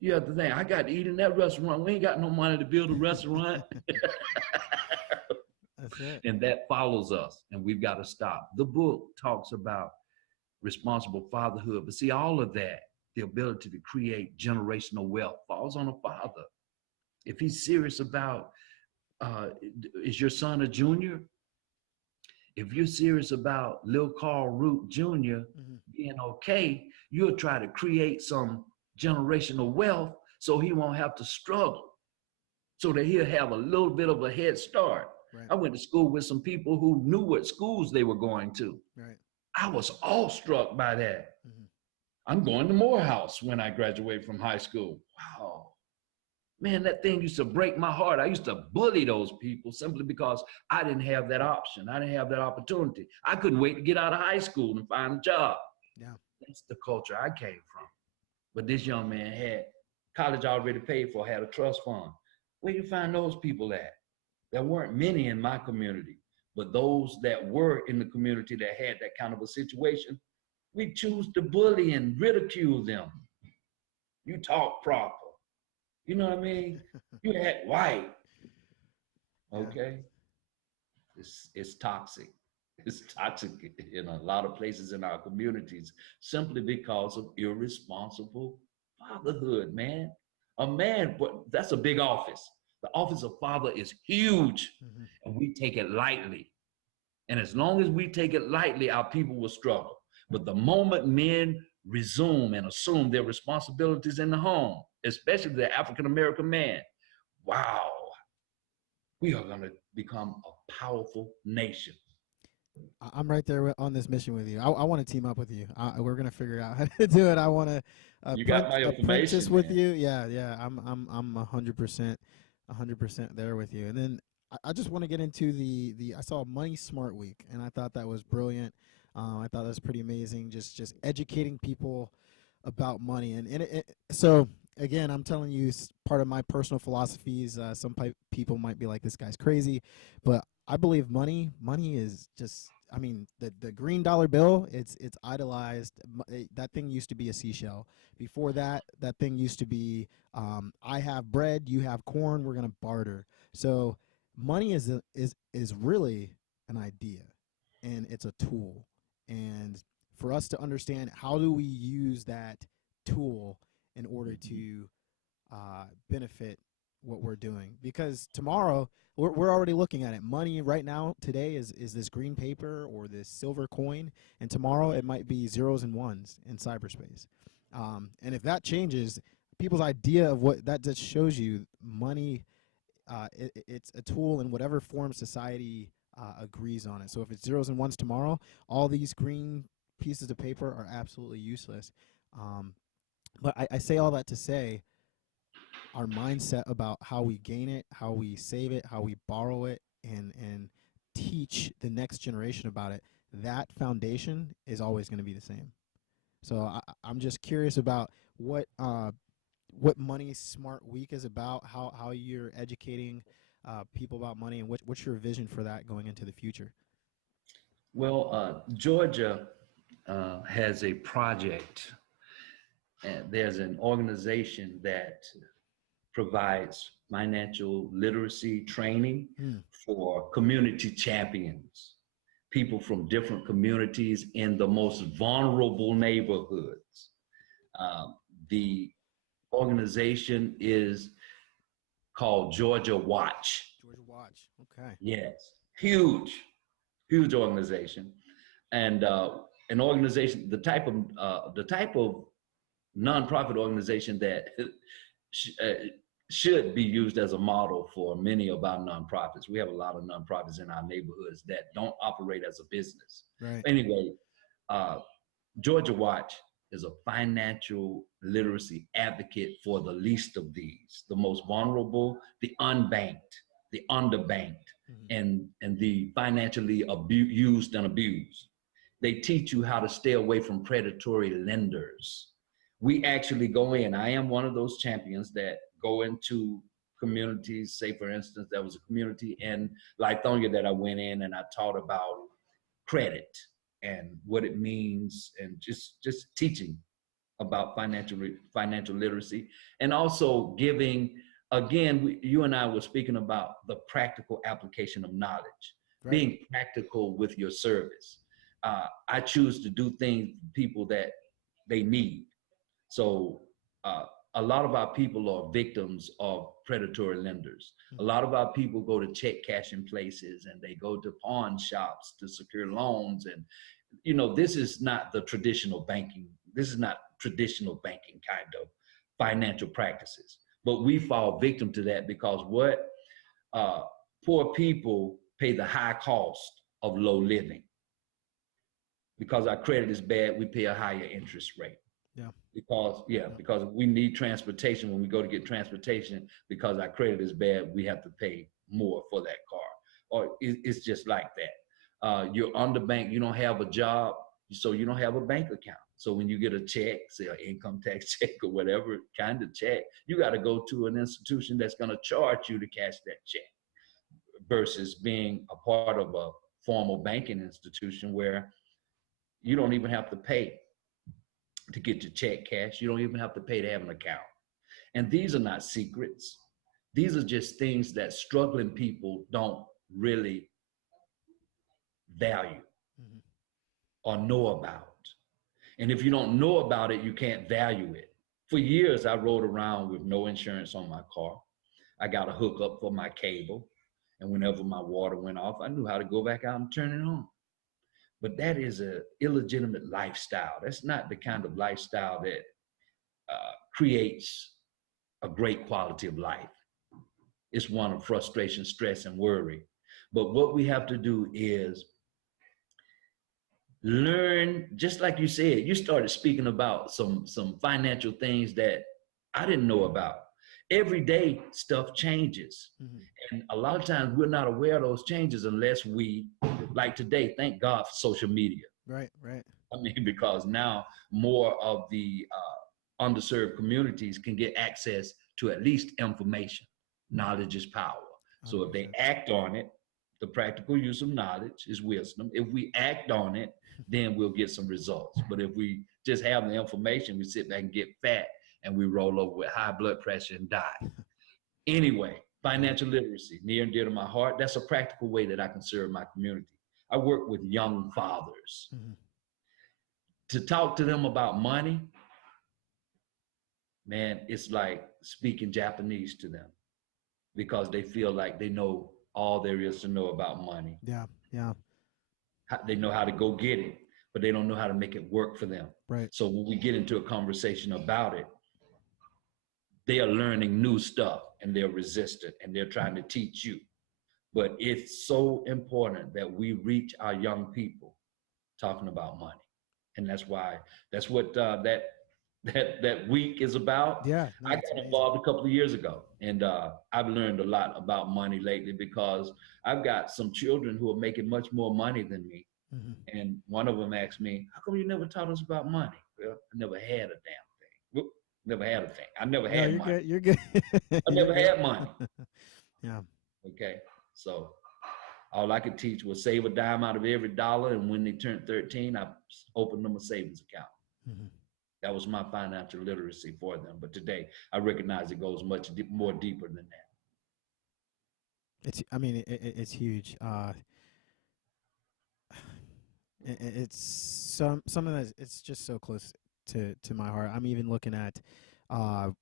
You have to think, I got to eat in that restaurant. We ain't got no money to build a restaurant. That's it. And that follows us, and we've got to stop. The book talks about responsible fatherhood, but see, all of that, the ability to create generational wealth, falls on a father. If he's serious about, is your son a junior? If you're serious about Lil Carl Root Jr. being okay, you'll try to create some generational wealth so he won't have to struggle, so that he'll have a little bit of a head start. Right. I went to school with some people who knew what schools they were going to. Right. I was awestruck by that. Mm-hmm. I'm going to Morehouse when I graduate from high school. Wow. Man, that thing used to break my heart. I used to bully those people simply because I didn't have that option. I didn't have that opportunity. I couldn't wait to get out of high school and find a job. Yeah. That's the culture I came from. But this young man had college already paid for, had a trust fund. Where you find those people at? There weren't many in my community, but those that were in the community that had that kind of a situation, we choose to bully and ridicule them. You talk proper. You know what I mean? You act white. Okay? Yeah. It's toxic. It's toxic in a lot of places in our communities simply because of irresponsible fatherhood, man. A man, that's a big office. The office of father is huge, and we take it lightly. And as long as we take it lightly, our people will struggle. But the moment men resume and assume their responsibilities in the home, especially the African-American man, wow, we are going to become a powerful nation. I'm right there on this mission with you. I want to team up with you. We're gonna figure out how to do it. I want to apprentice with you. Yeah. I'm 100% there with you. And then I just want to get into the. I saw Money Smart Week, and I thought that was brilliant. I thought that was pretty amazing. Just educating people about money, and so again, I'm telling you, part of my personal philosophies. Some people might be like, "This guy's crazy," but I believe money is just, I mean, the green dollar bill, it's idolized. That thing used to be a seashell. Before that thing used to be, I have bread, you have corn, we're going to barter. So money is really an idea, and it's a tool. And for us to understand, how do we use that tool in order to benefit what we're doing? Because tomorrow, We're already looking at it. Money right now today is this green paper or this silver coin, and tomorrow it might be zeros and ones in cyberspace. And if that changes, people's idea of what that just shows you, money, it's a tool in whatever form society agrees on it. So if it's zeros and ones tomorrow, all these green pieces of paper are absolutely useless. But I say all that to say, our mindset about how we gain it, how we save it, how we borrow it, and teach the next generation about it, that foundation is always going to be the same. So I'm just curious about what Money Smart Week is about, how you're educating people about money, and what's your vision for that going into the future. Well, Georgia has a project, and there's an organization that provides financial literacy training for community champions, people from different communities in the most vulnerable neighborhoods. The organization is called Georgia Watch. Georgia Watch, okay. Yes, huge organization, and an organization, the type of nonprofit organization that should be used as a model for many of our nonprofits. We have a lot of nonprofits in our neighborhoods that don't operate as a business. Right. Anyway, Georgia Watch is a financial literacy advocate for the least of these, the most vulnerable, the unbanked, the underbanked, and the financially used and abused. They teach you how to stay away from predatory lenders. We actually go in. I am one of those champions that go into communities. Say, for instance, there was a community in Lithonia that I went in and I taught about credit and what it means, and just teaching about financial literacy, and also giving. Again, you and I were speaking about the practical application of knowledge, right. Being practical with your service. I choose to do things for people that they need. So a lot of our people are victims of predatory lenders. A lot of our people go to check cashing places and they go to pawn shops to secure loans. And, you know, this is not the traditional banking. This is not traditional banking kind of financial practices. But we fall victim to that because poor people pay the high cost of low living. Because our credit is bad, we pay a higher interest rate. Because we need transportation. When we go to get transportation, because our credit is bad, we have to pay more for that car. Or it's just like that. You're underbanked, you don't have a job, so you don't have a bank account. So when you get a check, say an income tax check or whatever kind of check, you got to go to an institution that's going to charge you to cash that check, versus being a part of a formal banking institution where you don't even have to pay to get your check cashed. You don't even have to pay to have an account. And these are not secrets. These are just things that struggling people don't really value or know about. And if you don't know about it, you can't value it. For years, I rode around with no insurance on my car. I got a hookup for my cable. And whenever my water went off, I knew how to go back out and turn it on. But that is an illegitimate lifestyle. That's not the kind of lifestyle that creates a great quality of life. It's one of frustration, stress, and worry. But what we have to do is learn, just like you said, you started speaking about some financial things that I didn't know about. Every day stuff changes. And a lot of times we're not aware of those changes unless we, like today, thank God for social media. Right. I mean, because now more of the underserved communities can get access to at least information. Knowledge is power. So if they act on it, the practical use of knowledge is wisdom. If we act on it, then we'll get some results. But if we just have the information, we sit back and get fat and we roll over with high blood pressure and die. Anyway, financial literacy, near and dear to my heart. That's a practical way that I can serve my community. I work with young fathers. To talk to them about money, man, it's like speaking Japanese to them, because they feel like they know all there is to know about money. Yeah. Yeah. They know how to go get it, but they don't know how to make it work for them. Right. So when we get into a conversation about it, they are learning new stuff and they're resistant and they're trying to teach you. But it's so important that we reach our young people talking about money. And that's what that week is about. Yeah. No, I it's got amazing. involved a couple of years ago, and I've learned a lot about money lately because I've got some children who are making much more money than me. Mhm. And one of them asked me, "How come you never taught us about money?" Well, I never had a damn thing. Whoop, never had a thing. I never No, had you're money. good. You're good. I You're never good. had money. Yeah. Okay, so all I could teach was save a dime out of every dollar, and when they turned 13, I opened them a savings account. Mhm. That was my financial literacy for them. But today, I recognize it goes much more deeper than that. It's. I mean, it's huge. It's something that it's just so close to my heart. I'm even looking at, I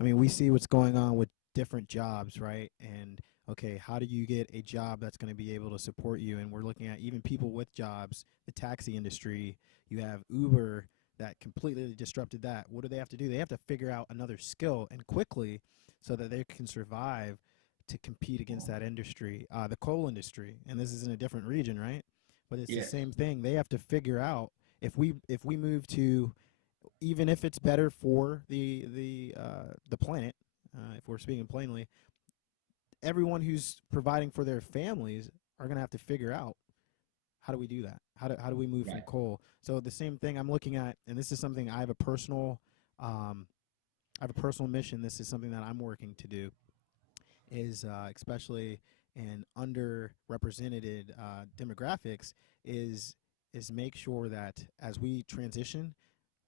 mean, we see what's going on with different jobs, right? And okay, how do you get a job that's going to be able to support you? And we're looking at even people with jobs, the taxi industry. You have Uber that completely disrupted that. What do they have to do? They have to figure out another skill and quickly so that they can survive to compete against that industry, the coal industry. And this is in a different region, right? But it's the Yes, same thing. They have to figure out if we move to, even if it's better for the planet, if we're speaking plainly, everyone who's providing for their families are going to have to figure out how do we do that? How do we move from right. coal? So the same thing I'm looking at, and this is something I have a personal mission. This is something that I'm working to do, is especially in underrepresented demographics, is make sure that as we transition,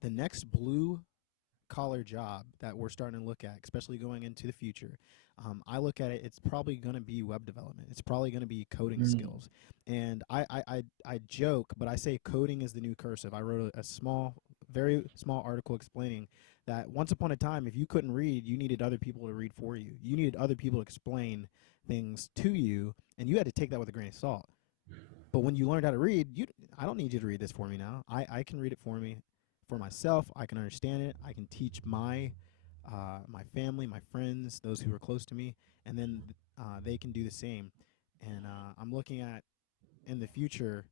the next blue collar job that we're starting to look at, especially going into the future, I look at it, it's probably going to be web development. It's probably going to be coding skills. And I joke, but I say coding is the new cursive. I wrote a very small article explaining that once upon a time, if you couldn't read, you needed other people to read for you. You needed other people to explain things to you, and you had to take that with a grain of salt. But when you learned how to read, I don't need you to read this for me now. I can read it for me, for myself. I can understand it. I can teach my family, my friends, those who are close to me, and then they can do the same. And I'm looking at, in the future,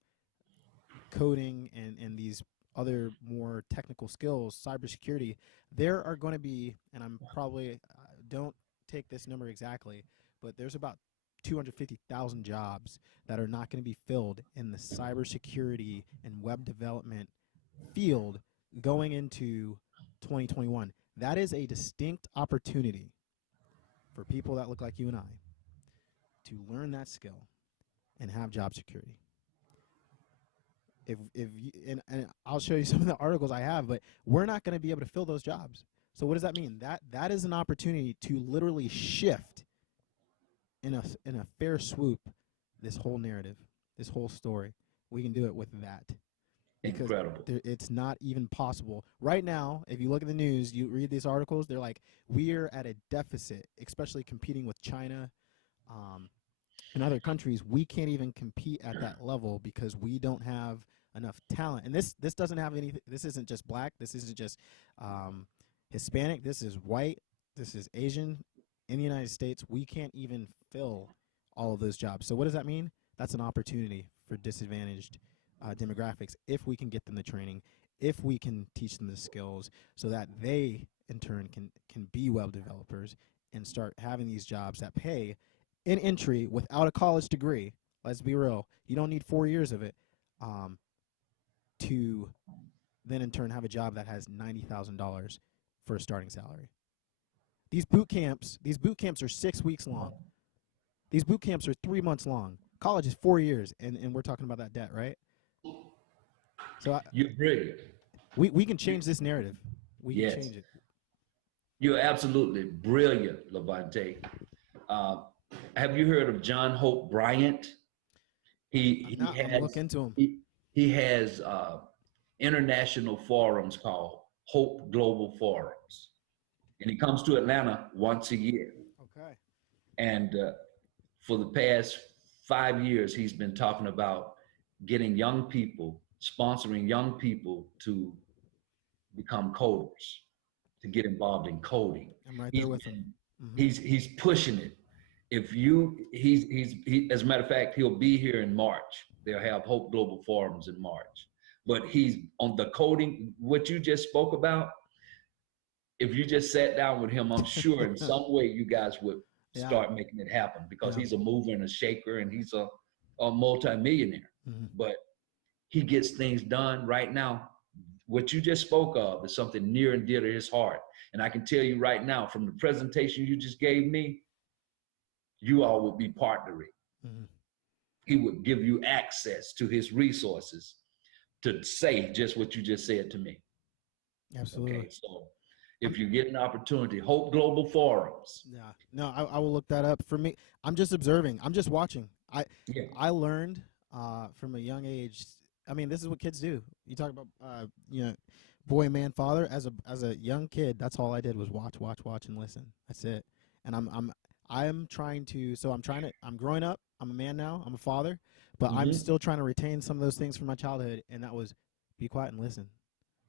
coding and these other more technical skills, cybersecurity. There are going to be, and I'm probably don't take this number exactly, but there's about 250,000 jobs that are not going to be filled in the cybersecurity and web development field going into 2021. That is a distinct opportunity for people that look like you and I to learn that skill and have job security. If you, and I'll show you some of the articles I have, but we're not going to be able to fill those jobs. So what does that mean? That is an opportunity to literally shift in a fair swoop this whole narrative, this whole story. We can do it with that. Because Incredible. it's not even possible right now. If you look at the news, you read these articles, they're like, we're at a deficit, especially competing with China and other countries. We can't even compete at that level because we don't have enough talent. And this doesn't have anything. This isn't just black. This isn't just Hispanic. This is white. This is Asian. In the United States, we can't even fill all of those jobs. So what does that mean? That's an opportunity for disadvantaged demographics if we can get them the training, if we can teach them the skills, so that they in turn can be web developers and start having these jobs that pay in entry without a college degree. Let's be real, you don't need 4 years of it to then in turn have a job that has $90,000 for a starting salary. These boot camps are 6 weeks long. These boot camps are 3 months long. College is 4 years, and we're talking about that debt, right? So You're brilliant. we can change this narrative. We can Yes. change it. You're absolutely brilliant, Levante. Have you heard of John Hope Bryant? He I'm gonna look has into them. he has international forums called Hope Global Forums, and he comes to Atlanta once a year. Okay. And for the past 5 years, he's been talking about getting young people, sponsoring young people to become coders, to get involved in coding. I'm right there He's with him. been, Mm-hmm. he's pushing it. If you, he, as a matter of fact, he'll be here in March. They'll have Hope Global Forums in March. But he's on the coding, what you just spoke about. If you just sat down with him, I'm sure in some way you guys would start making it happen, because he's a mover and a shaker, and he's a multi-millionaire. Mm-hmm. But he gets things done right now. What you just spoke of is something near and dear to his heart. And I can tell you right now, from the presentation you just gave me, you all would be partnering. Mm-hmm. He would give you access to his resources to say just what you just said to me. Absolutely. Okay, so if you get an opportunity, Hope Global Forums. Yeah. No, I will look that up. For me, I'm just observing. I'm just watching. I learned from a young age. I mean, this is what kids do. You talk about boy, man, father. As a young kid, that's all I did was watch, and listen. That's it. And I'm trying to. So I'm growing up. I'm a man now. I'm a father, but I'm still trying to retain some of those things from my childhood. And that was, be quiet and listen.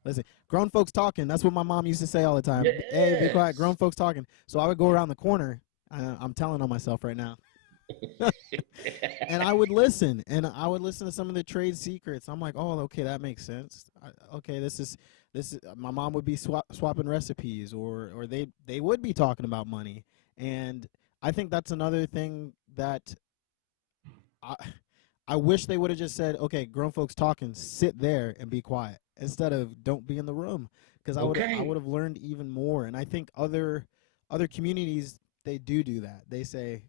Listen, grown folks talking. That's what my mom used to say all the time. Yes. Hey, be quiet, grown folks talking. So I would go around the corner. I'm telling on myself right now. And I would listen, to some of the trade secrets. I'm like, oh, okay, that makes sense. Okay, this is. My mom would be swapping recipes, or they would be talking about money, and I think that's another thing that I wish they would have just said, okay, grown folks talking, sit there and be quiet, instead of don't be in the room, because I would have learned even more. And I think other communities, they do that. They say,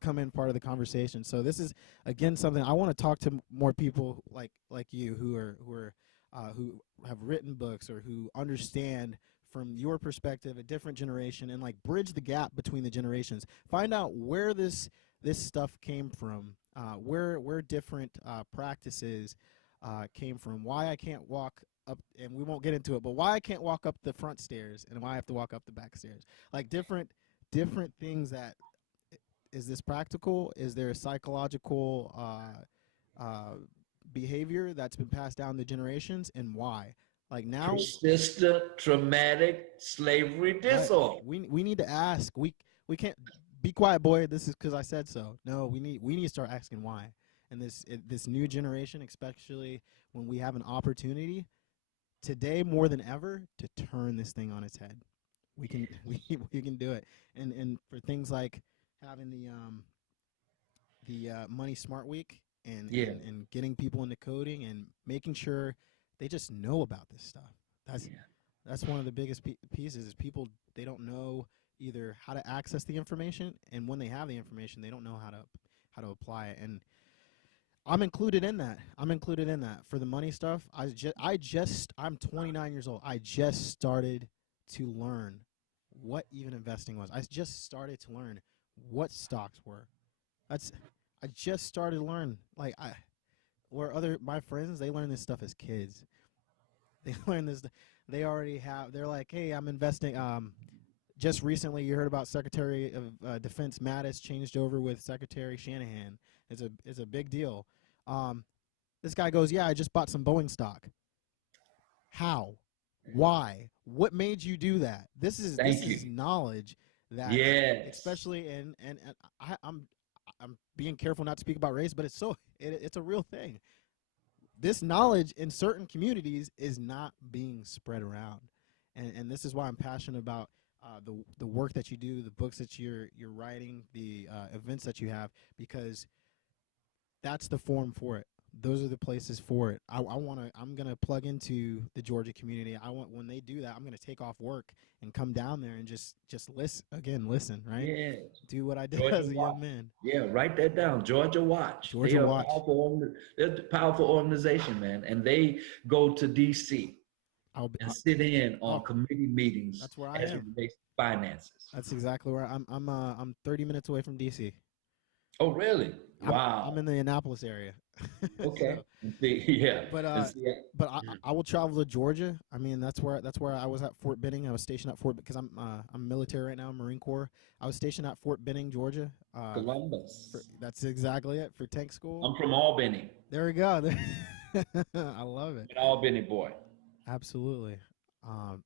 come in part of the conversation. So this is again something I want to talk to more people like you who have written books, or who understand from your perspective a different generation, and like bridge the gap between the generations. Find out where this stuff came from, where different practices came from, why I can't walk up, and we won't get into it, but why I can't walk up the front stairs and why I have to walk up the back stairs. Like different things that, is this practical? Is there a psychological behavior that's been passed down the generations, and why? Like now, persistent traumatic slavery disorder. Right. We need to ask. We can't be quiet, boy. This is because I said so. No, we need to start asking why. And this new generation, especially when we have an opportunity today more than ever to turn this thing on its head, we can do it. And for things like having the Money Smart Week, and getting people into coding and making sure they just know about this stuff. That's one of the biggest pieces, is people, they don't know either how to access the information, and when they have the information, they don't know how to apply it. And I'm included in that. For the money stuff. I'm 29 years old. I just started to learn what even investing was. I just started to learn what stocks were. I just started to learn. Like my friends, they learn this stuff as kids. They learn this. They already have. They're like, hey, I'm investing. Just recently, you heard about Secretary of Defense Mattis changed over with Secretary Shanahan. It's a big deal. This guy goes, yeah, I just bought some Boeing stock. How? Why? What made you do that? This is knowledge that, especially and I'm being careful not to speak about race, but it's a real thing. This knowledge in certain communities is not being spread around, and this is why I'm passionate about the work that you do, the books that you're writing, the events that you have, because that's the forum for it. Those are the places for it. I'm gonna plug into the Georgia community. When they do that, I'm gonna take off work and come down there and just listen, right? Yeah. Do what I did Georgia as a young man. Yeah, write that down. Georgia Watch. Georgia Watch. They're a powerful organization, man, and they go to D.C. and sit in on committee meetings. That's where I as am. it relates to finances. That's exactly where I'm 30 minutes away from D.C. Oh, really? I'm in the Annapolis area. Okay. So, Yeah. but And see, I will travel to Georgia. I mean, that's where I was at Fort Benning. I was stationed at Fort because I'm military right now, Marine Corps. I was stationed at Fort Benning, Georgia. Columbus. That's exactly it for tank school. I'm from Albany. There we go. I love it. An Albany boy. Absolutely. Um,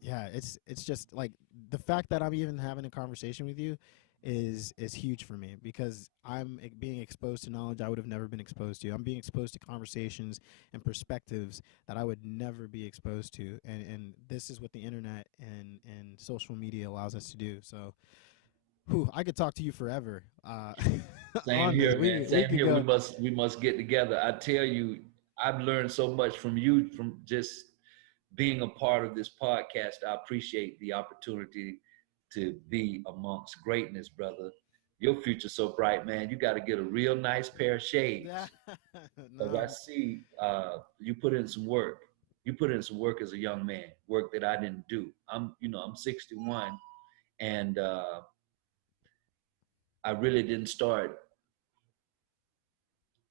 yeah, it's just like the fact that I'm even having a conversation with you is huge for me because I'm being exposed to knowledge I would have never been exposed to. I'm being exposed to conversations and perspectives that I would never be exposed to, and this is what the internet and social media allows us to do. So, I could talk to you forever. Same On this, here, man. we Same could here. go. We must get together. I tell you, I've learned so much from you from just being a part of this podcast. I appreciate the opportunity to be amongst greatness, brother. Your future's so bright, man. You got to get a real nice pair of shades. Because I No, see you put in some work. You put in some work as a young man, work that I didn't do. I'm 61, and I really didn't start.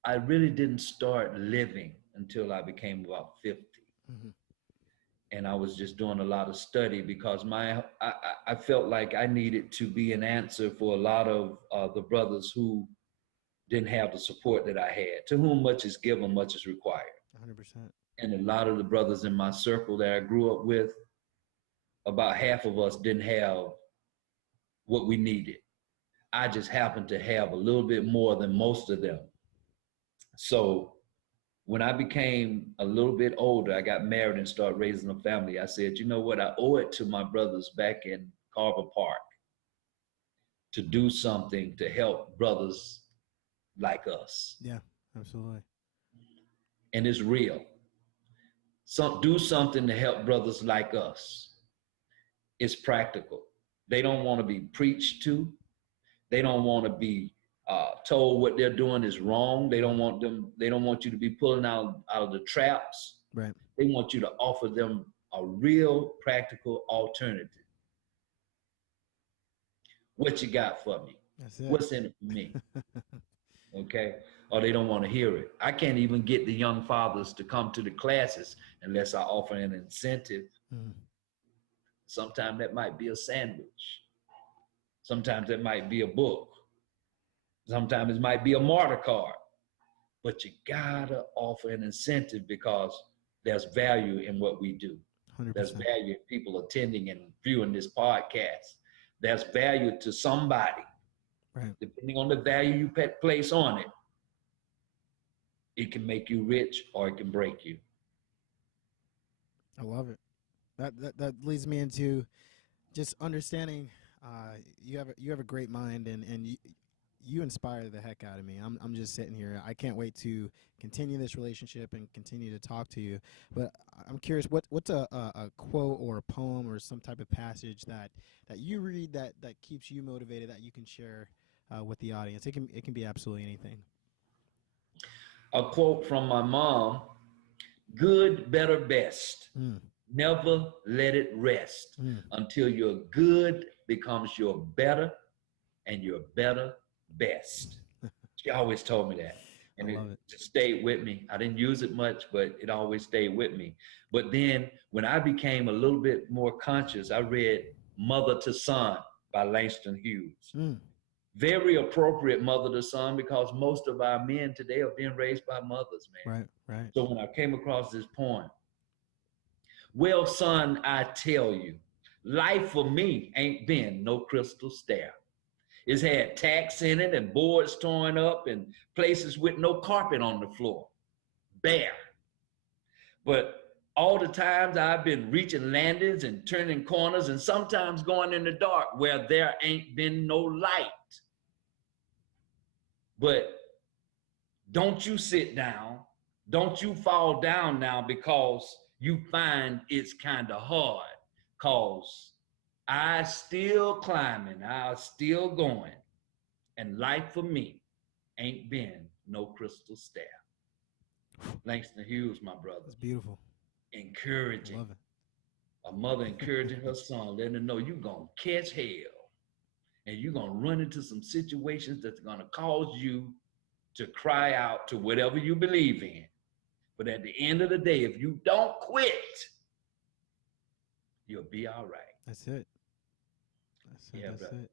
I really didn't start living until I became about 50. mhm, And I was just doing a lot of study because I felt like I needed to be an answer for a lot of the brothers who didn't have the support that I had. To whom much is given, much is required. 100%. And a lot of the brothers in my circle that I grew up with, about half of us didn't have what we needed. I just happened to have a little bit more than most of them. So when I became a little bit older, I got married and started raising a family. I said, you know what? I owe it to my brothers back in Carver Park to do something to help brothers like us. Yeah, absolutely. And it's real. Do something to help brothers like us. It's practical. They don't want to be preached to. They don't want to be told what they're doing is wrong. They don't want them. They don't want you to be pulling out of the traps. Right. They want you to offer them a real practical alternative. What you got for me? That's it. What's in it for me? Okay. Or they don't want to hear it. I can't even get the young fathers to come to the classes unless I offer an incentive. Mm. Sometimes that might be a sandwich. Sometimes it might be a book. Sometimes it might be a martyr card. But you gotta offer an incentive because there's value in what we do. 100%. There's value in people attending and viewing this podcast. There's value to somebody. Right. Depending on the value you place on it, it can make you rich or it can break you. I love it. That leads me into just understanding. You have a great mind, and you inspire the heck out of me. I'm just sitting here. I can't wait to continue this relationship and continue to talk to you. But I'm curious, what's a quote or a poem or some type of passage that you read that keeps you motivated that you can share with the audience? It can be absolutely anything. A quote from my mom: good, better, best. Mm. Never let it rest until your good becomes your better and your better best. She always told me that. And it stayed with me. I didn't use it much, but it always stayed with me. But then when I became a little bit more conscious, I read Mother to Son by Langston Hughes. Mm. Very appropriate mother to son because most of our men today are being raised by mothers, man. Right. So when I came across this poem, well, son, I tell you, life for me ain't been no crystal stair. It's had tacks in it and boards torn up and places with no carpet on the floor, bare. But all the times I've been reaching landings and turning corners and sometimes going in the dark where there ain't been no light. But don't you sit down. Don't you fall down now because you find it's kind of hard. Cause I still climbing, I still going. And life for me ain't been no crystal stair. Langston Hughes, my brother. It's beautiful. Encouraging. I love it. A mother encouraging her son, letting her know you're gonna catch hell. and you're going to run into some situations that's going to cause you to cry out to whatever you believe in. But at the end of the day, if you don't quit, you'll be all right. That's it. Yeah, That's brother. it.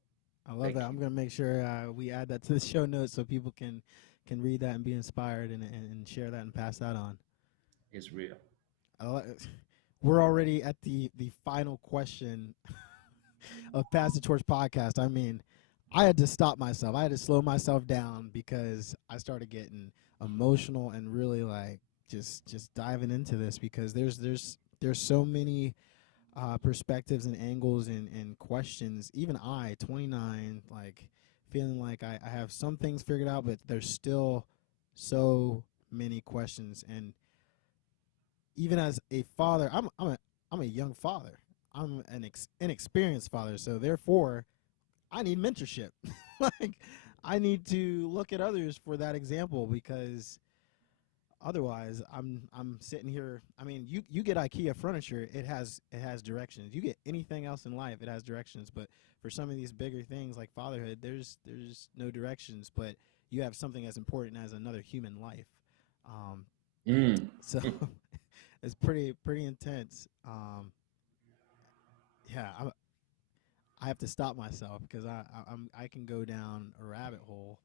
I love Thank that. you. I'm gonna make sure we add that to the show notes so people can read that and be inspired and share that and pass that on. It's real. We're already at the final question of Pass the Torch podcast. I mean, I had to stop myself. I had to slow myself down because I started getting emotional and really like just diving into this because there's so many perspectives and angles and questions. Even I, 29, like feeling like I have some things figured out, but there's still so many questions. And even as a father, I'm a young father. I'm an inexperienced father, so therefore, I need mentorship. Like, I need to look at others for that example because otherwise, I'm sitting here. I mean, you get IKEA furniture, it has directions. You get anything else in life, it has directions. But for some of these bigger things like fatherhood, there's no directions. But you have something as important as another human life. So it's pretty intense. Yeah, I have to stop myself because I can go down a rabbit hole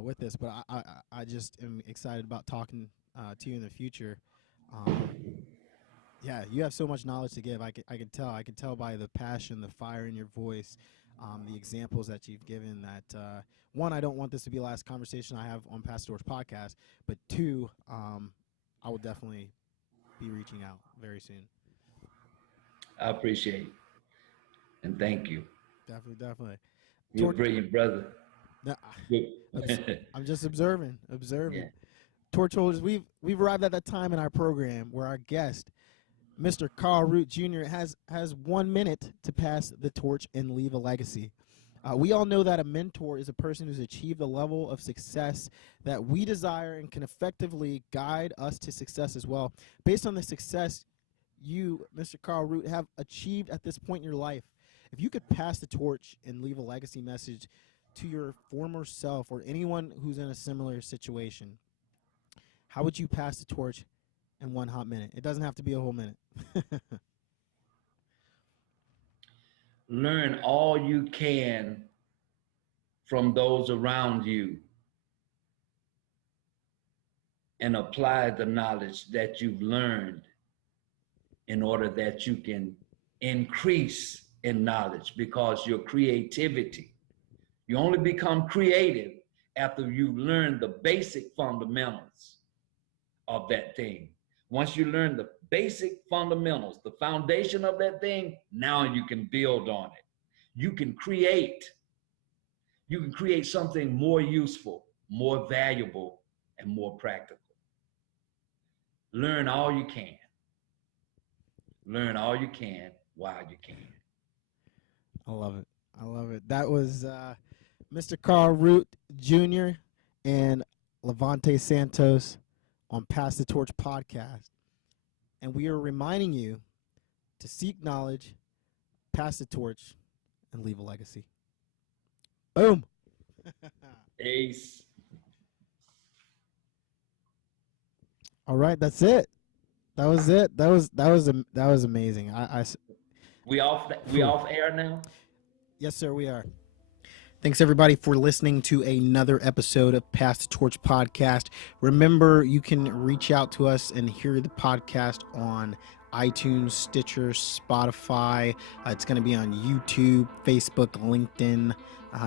with this, but I just am excited about talking to you in the future. Yeah, you have so much knowledge to give. I can tell by the passion, the fire in your voice, the examples that you've given. That one, I don't want this to be the last conversation I have on Pass the Torch podcast, but two, I will definitely be reaching out very soon. I appreciate it. And thank you. Definitely. You're a brilliant brother. No, I'm just observing. Yeah. Torch holders, we've arrived at that time in our program where our guest, Mr. Carl Root Jr., has 1 minute to pass the torch and leave a legacy. We all know that a mentor is a person who's achieved a level of success that we desire and can effectively guide us to success as well. Based on the success you, Mr. Carl Root, have achieved at this point in your life, if you could pass the torch and leave a legacy message to your former self or anyone who's in a similar situation, how would you pass the torch in 1 hot minute? It doesn't have to be a whole minute. Learn all you can from those around you and apply the knowledge that you've learned in order that you can increase in knowledge, because your creativity, you only become creative after you learn the basic fundamentals of that thing. Once you learn the basic fundamentals, the foundation of that thing, now you can build on it. You can create something more useful, more valuable, and more practical. Learn all you can. Learn all you can while you can. I love it. That was Mr. Carl Root Jr. and Levante Santos on Pass the Torch podcast. And we are reminding you to seek knowledge, pass the torch, and leave a legacy. Boom. Ace. All right, that's it. That was it. That was amazing. We off air now? Yes, sir, we are. Thanks, everybody, for listening to another episode of Pass the Torch podcast. Remember, you can reach out to us and hear the podcast on iTunes, Stitcher, Spotify. It's going to be on YouTube, Facebook, LinkedIn.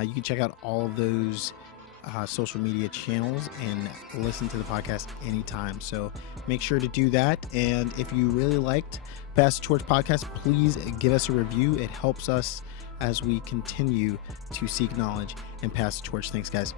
You can check out all of those social media channels and listen to the podcast anytime. So make sure to do that. And if you really liked Pass the Torch podcast, please give us a review. It helps us as we continue to seek knowledge and pass the torch. Thanks, guys.